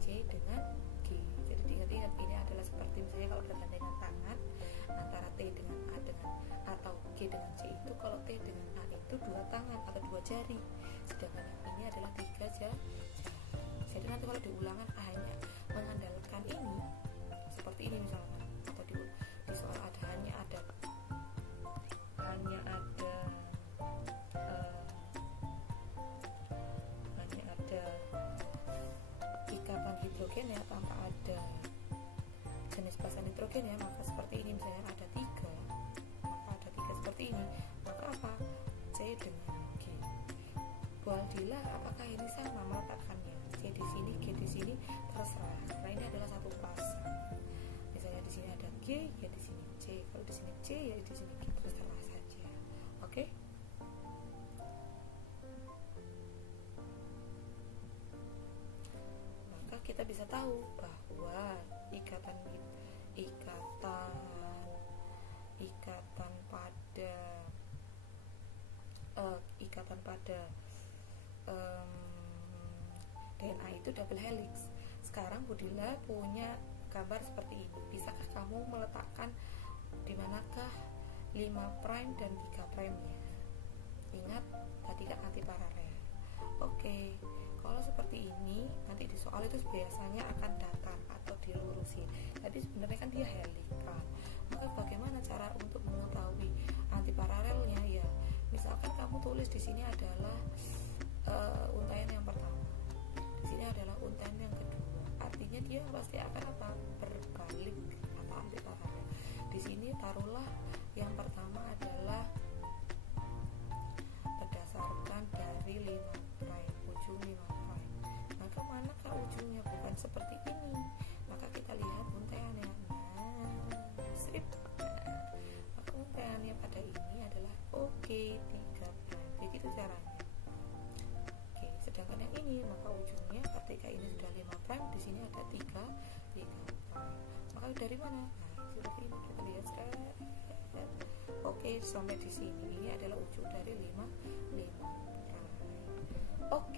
C dengan G. Jadi diingat-ingat, ini adalah seperti misalnya kalau bergandengan tangan antara T dengan A atau G dengan C itu, kalau T dengan A itu 2 tangan atau 2 jari, sedangkan yang ini adalah 3 jari. Jadi nanti kalau di ulangan hanya mengandalkan ini seperti ini misalkan, atau di soal hanya ada ikatan hidrogen ya, tanpa ada jenis basa nitrogen ya, maka seperti ini misalnya ada 3, maka ada 3 seperti ini, maka apa? C dengan G. Bualdilah apakah ini sama meletakkannya, C di sini, G di sini, terserah, karena ini adalah satu pasang. Misalnya di sini ada G, ya di sini C, kalau di sini C ya di sini G, terserah saja. Oke? Maka kita bisa tahu bahwa ikatan pada DNA itu double helix. Sekarang Budila punya gambar seperti ini. Bisakah kamu meletakkan di manakah 5' dan 3' nya? Ingat tadi kan antiparalel. Oke, kalau seperti ini nanti di soal itu biasanya akan datar atau dilurusin. Tapi sebenarnya kan dia helikal. Maka bagaimana cara untuk mengetahui antiparalelnya? Ya, misalkan kamu tulis di sini adalah untaian yang pertama, di sini adalah untaian yang kedua. Artinya dia pasti akan berbalik atau antiparalel. Di sini taruhlah yang pertama adalah berdasarkan dari 5', ujung 5'. Maka manakah ujungnya? Bukan seperti ini. Maka kita lihat untaiannya. Strip. Maka untaiannya pada ini adalah 3'. Begitu caranya. Sedangkan yang ini, maka ujungnya ketika ini sudah 5', di sini ada 3'. Maka dari mana? Nah, seperti ini kita lihat. Sampai di sini ini adalah ujung dari 5'.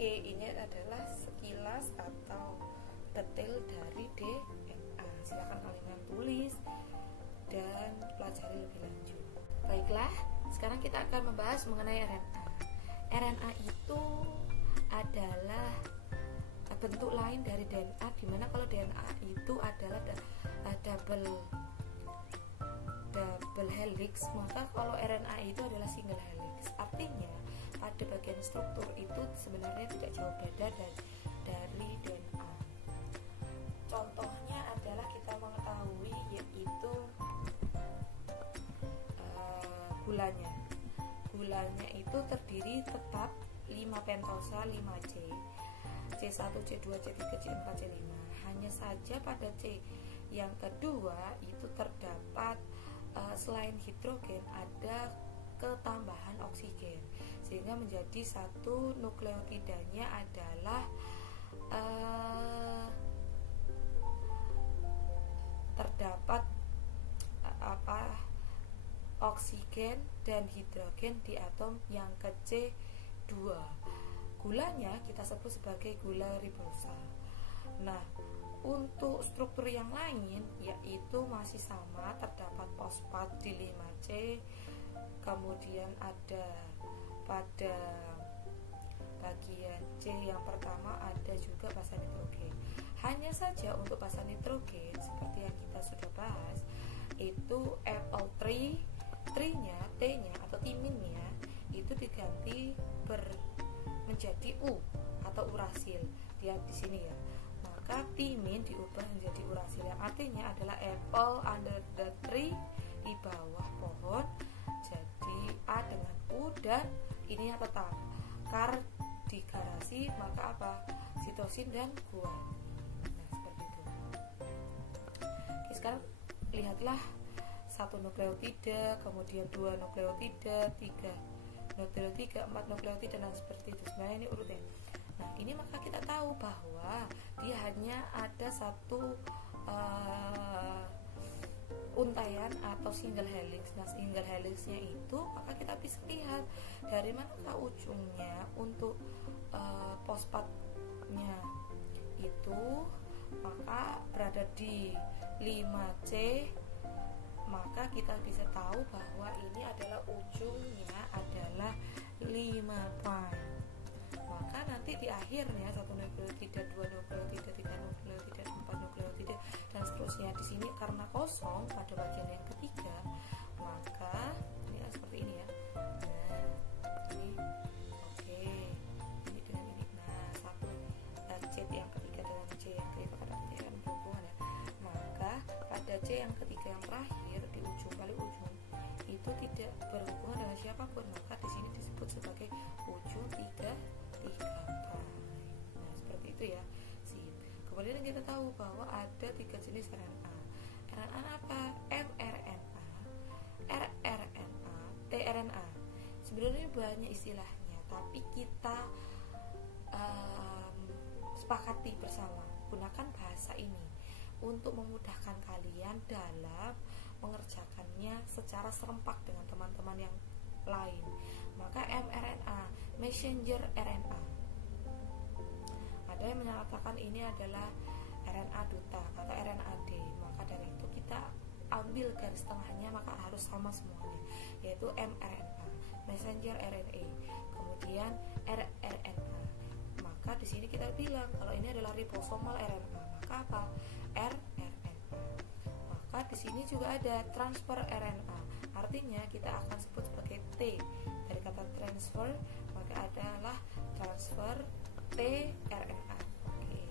Ini adalah sekilas atau detail dari DNA. Silakan kalian tulis dan pelajari lebih lanjut. Baiklah, sekarang kita akan membahas mengenai RNA. RNA itu adalah bentuk lain dari DNA, dimana kalau DNA itu adalah double helix, maka kalau RNA itu adalah single helix. Artinya pada bagian struktur itu sebenarnya tidak jauh beda dari DNA. Contohnya adalah kita mengetahui yaitu gulanya itu terdiri tetap 5 pentosa 5C, C1, C2, C3, C4, C5. Hanya saja pada C yang kedua itu terdapat selain hidrogen ada ketambahan oksigen, sehingga menjadi satu nukleotidanya adalah terdapat oksigen dan hidrogen di atom yang ke C2. Gulanya kita sebut sebagai gula ribosa. Nah, untuk struktur yang lain yaitu masih sama, terdapat fosfat di 5C, kemudian ada pada bagian C yang pertama ada juga basa nitrogen. Hanya saja untuk basa nitrogen seperti yang kita sudah bahas itu FO3 nya, T-nya atau timinnya itu diganti menjadi U atau urasil. Lihat di sini ya. Maka timin diubah menjadi urasil, yang artinya adalah apple under the tree, di bawah pohon. Jadi A dengan U dan ini yang tetap. Kar di garasi, maka apa? Sitosin dan guan. Nah, seperti itu. Oke, sekarang lihatlah 1 nukleotida, kemudian 2 nukleotida, 3 nukleotida 4 nukleotida dan seperti itu. Sebenarnya ini urutnya. Nah ini maka kita tahu bahwa dia hanya ada satu untaian atau single helix. Nah single helixnya itu maka kita bisa lihat dari manakah ujungnya untuk fosfatnya itu, maka berada di 5C. Maka kita bisa tahu bahwa ini adalah ujungnya adalah 5 prime. Maka nanti di akhirnya 1 nukleotida, 2 nukleotida, 3 nukleotida, 4 nukleotida dan seterusnya. Di sini karena kosong pada bagian yang ketiga, maka ini seperti ini ya. Nah, ini oke. Ini dengan ini. Nah, satu C yang ketiga dengan C yang ketiga pada titik kan berhubungan ya. Maka pada C yang ketiga yang terakhir di ujung paling ujung itu tidak berhubungan dengan siapapun, maka di sini disebut sebagai ujung 3 prime. Nah seperti itu ya. Kemudian kita tahu bahwa ada 3 jenis RNA. RNA apa? mRNA, rRNA, tRNA. Sebenarnya banyak istilahnya, tapi kita sepakati bersama gunakan bahasa ini untuk memudahkan kalian dalam mengerjakannya secara serempak dengan teman-teman yang lain. Maka mRNA, messenger RNA. Ada yang menyatakan ini adalah RNA duta atau RNA-D. Maka dari itu kita ambil garis tengahnya, maka harus sama semuanya, yaitu mRNA, messenger RNA. Kemudian rRNA. Maka di sini kita bilang kalau ini adalah ribosomal RNA. Maka apa? rRNA. Maka di sini juga ada transfer RNA. Artinya kita akan sebut sebagai T dari kata transfer, maka adalah transfer tRNA. Oke.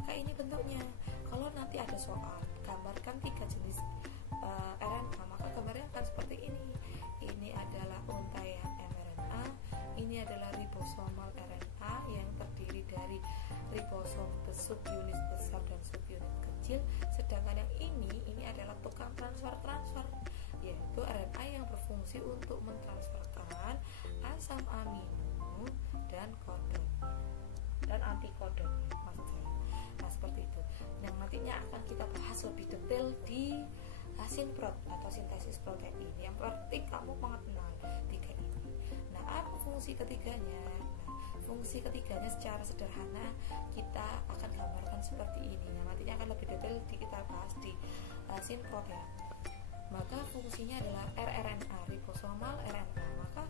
Maka ini bentuknya. Kalau nanti ada soal gambarkan 3 jenis RNA, maka gambarnya akan seperti ini. Ini adalah untaian mRNA, ini adalah ribosomal RNA yang terdiri dari ribosom subunit besar dan subunit kecil, sedangkan yang ini adalah tukang transfer, yaitu RNA yang berfungsi untuk mentransferkan asam amino dan kodon dan antikodon, maksud saya. Nah seperti itu. Yang nantinya akan kita bahas lebih detail di sinprot atau sintesis protein. Yang penting kamu mengenal 3 ini. Nah apa fungsi ketiganya? Fungsi ketiganya secara sederhana kita akan gambarkan seperti ini. Nah, nantinya akan lebih detail kita bahas di sinprot ya. Maka fungsinya adalah rRNA, ribosomal RNA. Maka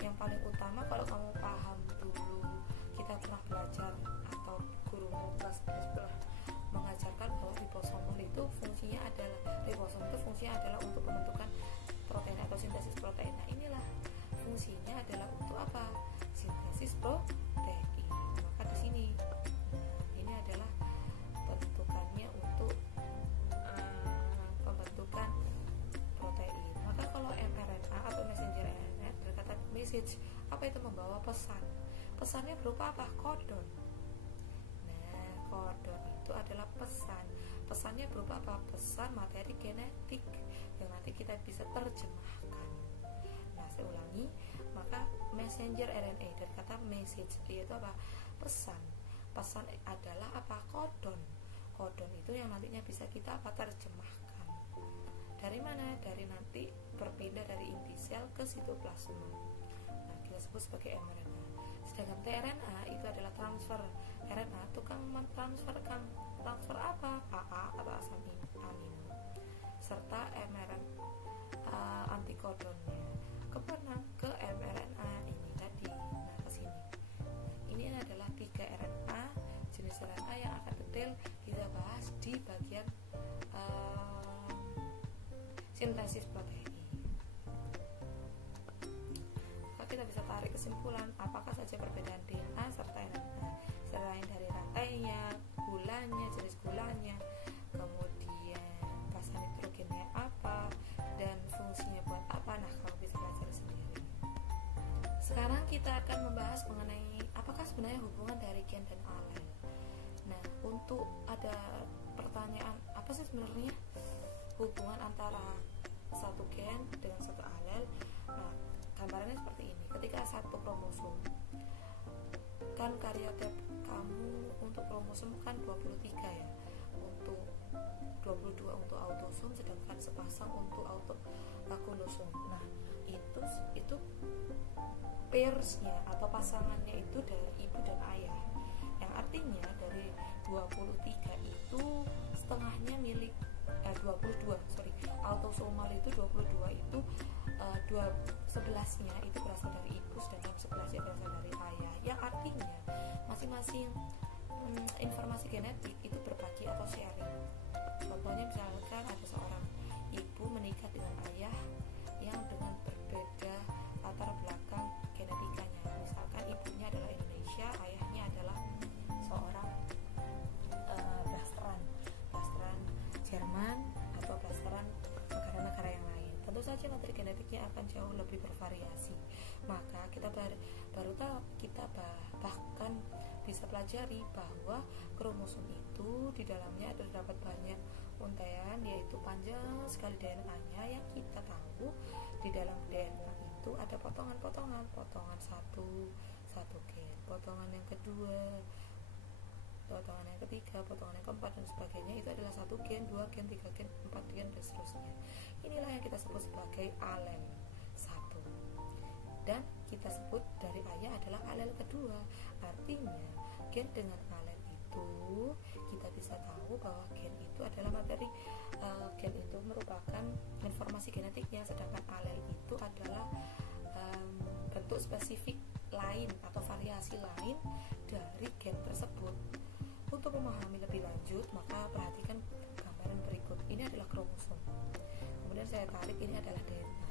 yang paling utama kalau kamu paham dulu, kita pernah belajar atau gurumu kelas pernah mengajarkan bahwa ribosomal itu fungsinya adalah untuk pembentukan protein atau sintesis protein. Nah inilah fungsinya adalah untuk apa? Sintesis protein. Maka di sini, ini adalah bentukannya untuk pembentukan protein. Maka kalau mRNA atau messenger RNA berkata message, apa itu? Membawa pesan. Pesannya berupa apa? Kodon. Nah, kodon itu adalah pesan. Pesannya berupa apa? Pesan materi genetik yang nanti kita bisa terjemahkan. Nah, saya ulangi, maka messenger RNA dari kata message yaitu apa? Pesan. Pesan adalah apa? Kodon. Kodon itu yang nantinya bisa kita apa? Terjemahkan. Dari mana? Dari nanti berpindah dari inti sel ke sitoplasma. Nah, kita sebut sebagai mRNA. Sedangkan tRNA itu adalah transfer RNA, tukang mentransferkan transfer apa? AA atau asam amino serta mRNA antikodonnya kemana? Ke mRNA ini tadi. Nah ke sini. Ini adalah 3 RNA jenis RNA yang akan detail kita bahas di bagian sintesis protein. Maka kita bisa tarik kesimpulan apakah saja perbedaan DNA serta RNA selain dari rantainya, gulanya, jenis gulanya, kemudian basa nitrogennya apa, dan fungsinya buat apa. Nah kamu bisa belajar sendiri. Sekarang kita akan membahas mengenai apakah sebenarnya hubungan dari gen dan alel. Nah untuk ada pertanyaan apa sih sebenarnya hubungan antara satu gen dengan satu alel, gambarannya seperti ini. Ketika satu kromosom, kan karyotype kamu untuk kromosom kan 23 ya, untuk 22 untuk autosom, sedangkan sepasang untuk autogonosom. Nah, itu pairsnya atau pasangannya itu dari ibu dan ayah, yang artinya dari 23 itu setengahnya milik 22, autosomal itu 22 itu 11-nya itu berasal dari ibu, sedangkan 11-nya berasal dari ayah, yang artinya masing-masing informasi genetik itu berbagi atau sharing. Contohnya misalkan ada seorang ibu menikah dengan ayah yang dengan berbeda latar belakang genetikanya, misalkan ibunya adalah Indonesia, ayahnya adalah seorang blasteran Jerman atau blasteran negara-negara yang lain. Tentu saja materi genetiknya akan jauh lebih bervariasi. Maka kita bahkan bisa pelajari bahwa kromosom itu di dalamnya terdapat banyak untaian, yaitu panjang sekali DNA-nya, yang kita tahu di dalam DNA itu ada potongan satu gen, potongan yang kedua, potongan yang ketiga, potongan yang keempat, dan sebagainya. Itu adalah 1 gen, 2 gen, 3 gen, 4 gen, dan seterusnya. Inilah yang kita sebut sebagai alel 1. Dan kita sebut dari ayah adalah alel kedua. Artinya gen dengan alel itu kita bisa tahu bahwa gen itu adalah materi, gen itu merupakan informasi genetiknya, sedangkan alel itu adalah bentuk spesifik lain atau variasi lain dari gen tersebut. Untuk memahami lebih lanjut, maka perhatikan gambaran berikut. Ini adalah kromosom. Kemudian saya tarik, ini adalah DNA.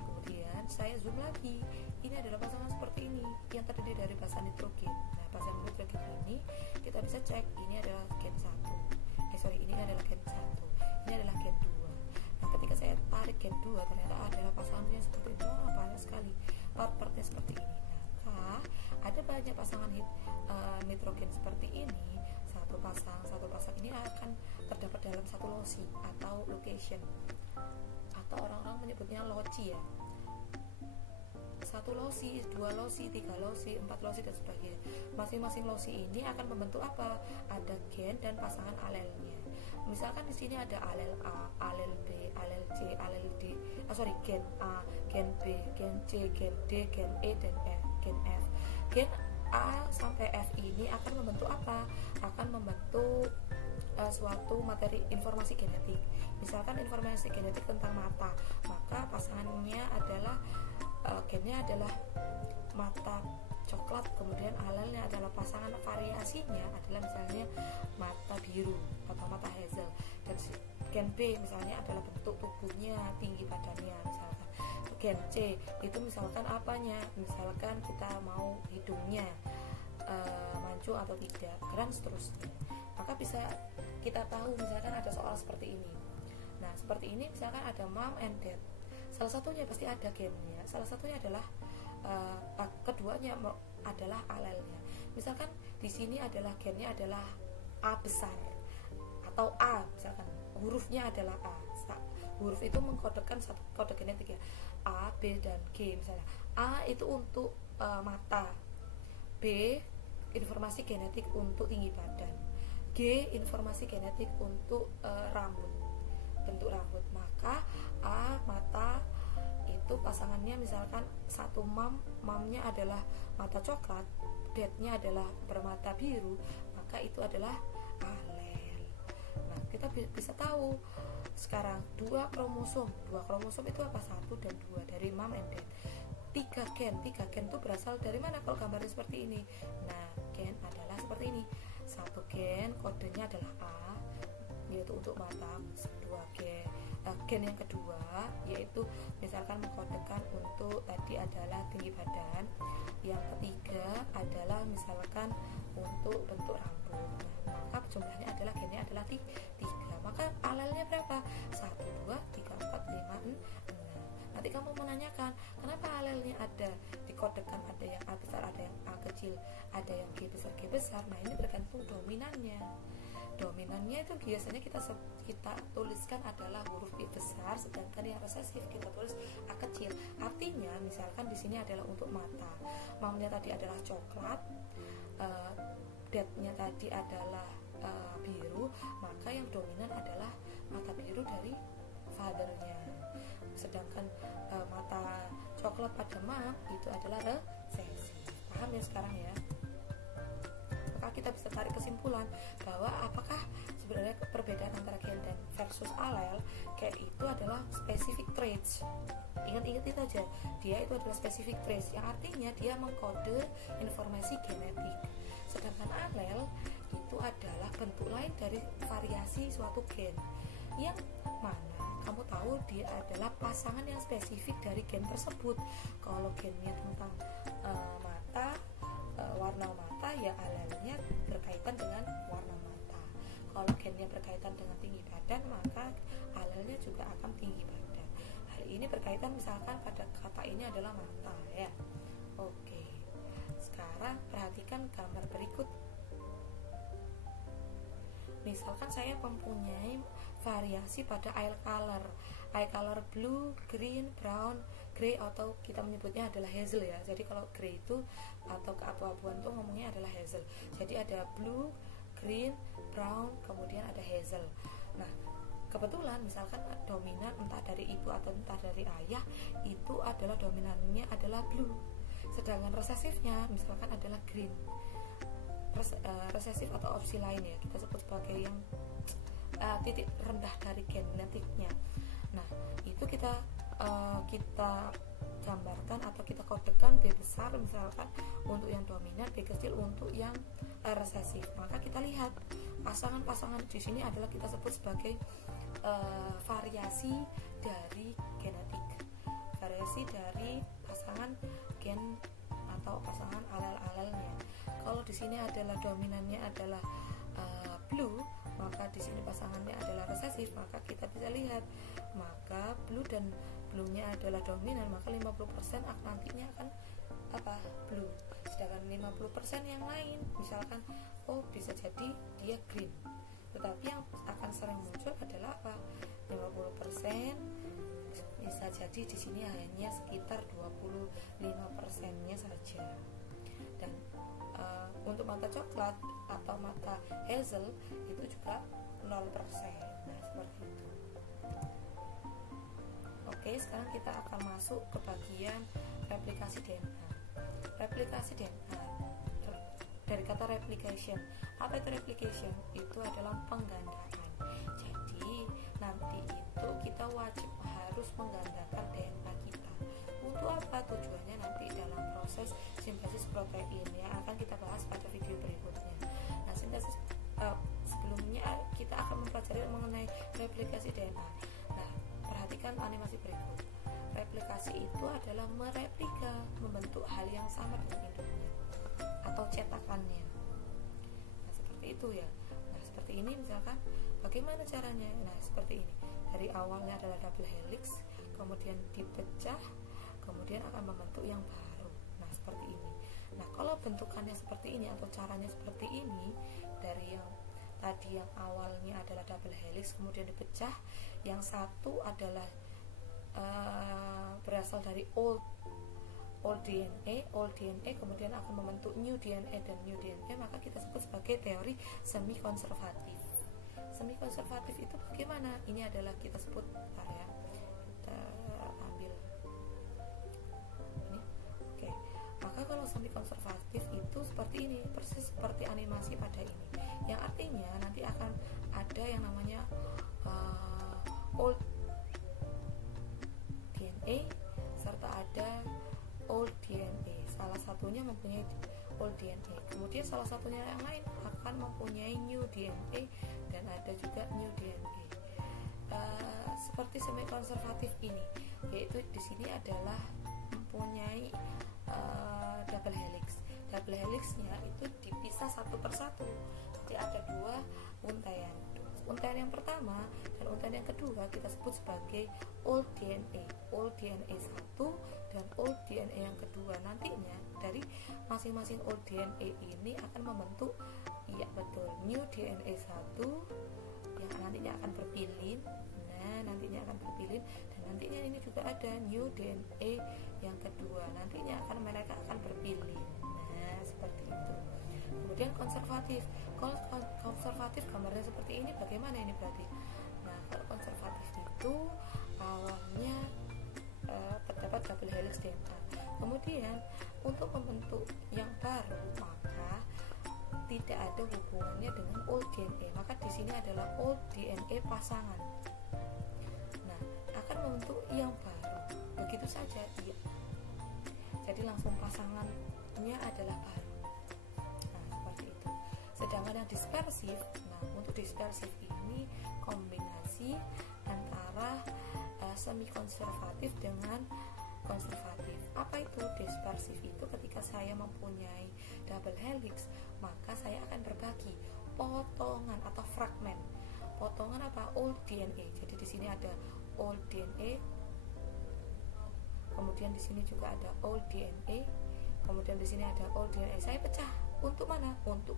Kemudian saya zoom lagi. Ini adalah pasangan seperti ini yang terdiri dari basa nitrogen. Nah, basa nitrogen ini kita bisa cek, ini adalah gen 1. Ini adalah gen 1. Ini adalah gen 2. Nah, ketika saya tarik gen 2, ternyata adalah pasangannya seperti itu. Banyak sekali part-partnya seperti ini. Nah, ada banyak pasangan nitrogen seperti ini. Satu pasang ini akan terdapat dalam satu loci atau location, atau orang-orang menyebutnya loci ya. 1 loci, 2 loci, 3 loci, 4 loci, dan sebagainya. Masing-masing loci ini akan membentuk apa? Ada gen dan pasangan alelnya. Misalkan di sini ada alel A, alel B, alel C, alel D. Gen A, gen B, gen C, gen D, gen E, dan gen F. Gen A sampai F ini akan membentuk apa? Akan membentuk suatu materi informasi genetik. Misalkan informasi genetik tentang mata, maka pasangannya adalah gennya adalah mata coklat, kemudian alelnya adalah pasangan variasinya adalah misalnya mata biru atau mata hazel. Dan gen B misalnya adalah bentuk tubuhnya, tinggi badannya misalkan. Gen C itu misalkan apanya, misalkan kita mau hidungnya mancung atau tidak, dan seterusnya. Maka bisa kita tahu misalkan ada soal seperti ini. Nah, seperti ini misalkan ada mom and dad. Salah satunya pasti ada gennya, salah satunya adalah keduanya adalah alelnya. Misalkan di sini adalah gennya adalah A besar atau A, misalkan hurufnya adalah A. Huruf itu mengkodekan satu kode genetik ya, A, B, dan G misalnya. A itu untuk mata, B informasi genetik untuk tinggi badan, G informasi genetik untuk rambut, bentuk rambut. Maka A mata itu pasangannya misalkan satu mamnya adalah mata coklat, dadnya adalah bermata biru, maka itu adalah alel. Nah, kita bisa tahu sekarang 2 kromosom itu apa? 1 dan 2 dari mom and dad. 3 gen itu berasal dari mana kalau gambarnya seperti ini? Nah, gen adalah seperti ini. 1 gen kodenya adalah A, yaitu untuk mata. 2 gen yang kedua yaitu misalkan mengkodekan untuk tadi adalah tinggi badan. Yang ketiga adalah misalkan untuk bentuk rambut. Nah, maka jumlahnya adalah gennya adalah 3. Maka alelnya berapa? 1, 2, 3, 4, 5, 6. Nanti kamu menanyakan kenapa alelnya ada di dikodekan ada yang A besar, ada yang A kecil, ada yang G besar, G besar. Nah ini tergantung dominannya. Dominannya itu biasanya kita tuliskan adalah huruf I besar, sedangkan yang resesif kita tulis A kecil. Artinya misalkan di sini adalah untuk mata, maunya tadi adalah coklat, date-nya tadi adalah biru, maka yang dominan adalah mata biru dari fathernya. Sedangkan mata coklat pada mom itu adalah resesif. Paham ya sekarang ya? Maka kita bisa tarik kesimpulan bahwa apakah sebenarnya perbedaan antara gen dan versus alel kayak itu adalah specific traits. Ingat-ingat itu aja, dia itu adalah specific traits yang artinya dia mengkode informasi genetik. Sedangkan alel itu adalah bentuk lain dari variasi suatu gen yang mana kamu tahu dia adalah pasangan yang spesifik dari gen tersebut. Kalau gennya tentang mata, warna mata, ya alelnya berkaitan dengan warna mata. Kalau gennya berkaitan dengan tinggi badan, maka alelnya juga akan tinggi badan. Hal ini berkaitan misalkan pada kata ini adalah mata ya. Oke, sekarang perhatikan gambar berikut. Misalkan saya mempunyai variasi pada eye color blue, green, brown, grey, atau kita menyebutnya adalah hazel ya. Jadi kalau grey itu atau keabu-abuan itu ngomongnya adalah hazel. Jadi ada blue, green, brown, kemudian ada hazel. Nah, kebetulan misalkan dominan entah dari ibu atau entah dari ayah itu adalah dominannya adalah blue. Sedangkan resesifnya misalkan adalah green. Resesif atau opsi lain ya, kita sebut sebagai yang titik rendah dari genetiknya. Nah, itu kita gambarkan atau kita kodekan B besar misalkan untuk yang dominan, B kecil untuk yang resesif. Maka kita lihat pasangan-pasangan di sini adalah kita sebut sebagai variasi dari genetik, variasi dari pasangan gen atau pasangan alel-alelnya. Kalau di sini adalah dominannya adalah blue, maka di sini pasangannya adalah resesif, maka kita bisa lihat maka blue dan blue-nya adalah dominan, maka 50% nantinya akan blue. Sedangkan 50% yang lain misalkan bisa jadi dia green. Tetapi yang akan sering muncul adalah 50% bisa jadi di sini hanya sekitar 25%-nya saja. Dan untuk mata coklat atau mata hazel itu juga 0%. Nah, seperti itu. Oke, sekarang kita akan masuk ke bagian replikasi DNA. Replikasi DNA dari kata replication. Apa itu replication? Itu adalah penggandaan. Jadi nanti itu kita wajib harus menggandakan DNA kita. Untuk apa? Tujuannya nanti dalam proses sintesis protein yang akan kita bahas pada video berikutnya. Nah, sintesis sebelumnya kita akan mempelajari mengenai replikasi DNA. Nah, perhatikan animasi berikut. Replikasi itu adalah mereplika, membentuk hal yang sama dengan induknya atau cetakannya. Nah, seperti itu ya. Nah, seperti ini misalkan bagaimana caranya? Nah, seperti ini. Dari awalnya adalah double helix, kemudian dipecah, kemudian akan membentuk yang baru. Nah, seperti ini. Nah, kalau bentukannya seperti ini atau caranya seperti ini, dari yang tadi yang awalnya adalah double helix kemudian dipecah, yang satu adalah berasal dari old DNA kemudian akan membentuk new DNA dan new DNA, maka kita sebut sebagai teori semi konservatif. Semi konservatif itu bagaimana? Ini adalah kita sebut ya. Kita ambil ini. Oke. Maka kalau semi konservatif itu seperti ini, persis seperti animasi pada ini. Yang artinya nanti akan ada yang namanya old DNA serta ada old DNA. Salah satunya mempunyai old DNA, kemudian salah satunya yang lain akan mempunyai new DNA dan ada juga new DNA. Seperti semi konservatif ini, yaitu di sini adalah mempunyai double helix. Double helixnya itu dipisah satu persatu, jadi ada dua untaian. untaian yang pertama dan untaian yang kedua kita sebut sebagai old DNA 1 dan old DNA yang kedua. Nantinya dari masing-masing old DNA ini akan membentuk, iya betul, new DNA 1 yang nantinya akan berpilin. Nantinya akan berpilin, dan nantinya ini juga ada new DNA yang kedua, nantinya mereka akan berpilin. Seperti itu. Kemudian konservatif. Kalau konservatif gambarnya seperti ini, bagaimana ini berarti? Nah, kalau konservatif itu awalnya terdapat double helix DNA. Kemudian untuk membentuk yang baru, maka tidak ada hubungannya dengan old DNA. Maka di sini adalah old DNA pasangan. Nah, akan membentuk yang baru. Begitu saja, iya. Jadi langsung pasangannya adalah baru. Nah, seperti itu. Sedangkan yang dispersif, nah untuk dispersif ini kombinasi antara semi konservatif dengan konservatif. Apa itu dispersif? Itu ketika saya mempunyai double helix, maka saya akan berbagi potongan atau fragmen. Potongan apa? Old DNA. Jadi di sini ada old DNA, kemudian di sini juga ada old DNA, kemudian di sini ada old DNA. Saya pecah untuk mana? Untuk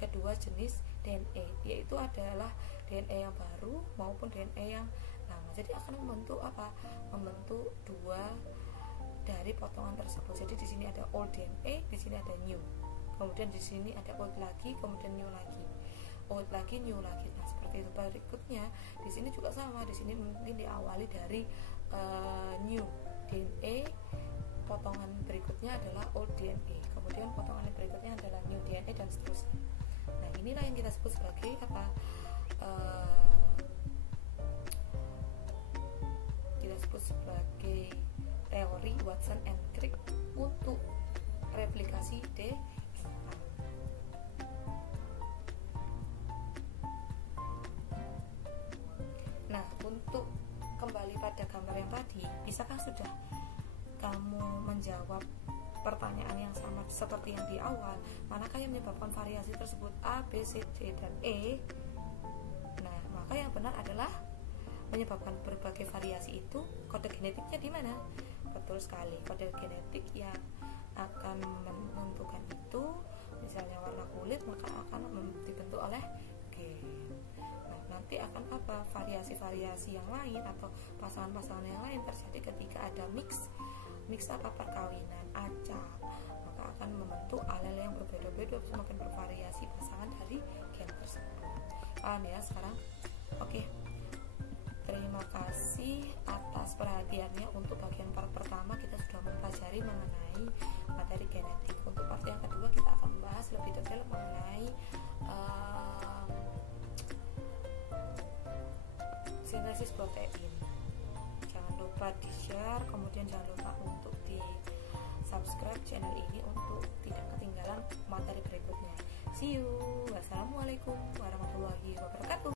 kedua jenis DNA, yaitu adalah DNA yang baru maupun DNA yang lama. Jadi akan membentuk apa? Membentuk dua dari potongan tersebut. Jadi di sini ada old DNA, di sini ada new. Kemudian di sini ada old lagi, kemudian new lagi. Old lagi, new lagi. Nah, seperti itu. Berikutnya di sini juga sama. Di sini mungkin diawali dari new DNA, potongan berikutnya adalah old DNA, kemudian potongan berikutnya adalah new DNA, dan seterusnya. Nah, inilah yang kita sebut sebagai apa? Kita sebut sebagai teori Watson and Crick untuk replikasi DNA. Nah, untuk kembali pada gambar yang tadi, bisakah sudah kamu menjawab pertanyaan yang sama seperti yang di awal? Manakah yang menyebabkan variasi tersebut A, B, C, D, dan E? Nah, maka yang benar adalah menyebabkan berbagai variasi itu kode genetiknya di mana? Betul sekali, kode genetik yang akan menentukan itu, misalnya warna kulit, maka akan dibentuk oleh gen. Nah, nanti akan apa? Variasi-variasi yang lain atau pasangan-pasangan yang lain terjadi ketika ada mix apa? Perkawinan, acak, maka akan membentuk alel yang berbeda-beda, semakin bervariasi pasangan dari gen tersebut. Paham ya sekarang? Oke. Terima kasih atas perhatiannya. Untuk bagian part pertama kita sudah mempelajari mengenai materi genetik. Untuk part yang kedua kita akan membahas lebih detail mengenai sintesis protein. Jangan lupa di share, kemudian jangan lupa untuk di subscribe channel ini untuk tidak ketinggalan materi berikutnya. See you. Wassalamualaikum warahmatullahi wabarakatuh.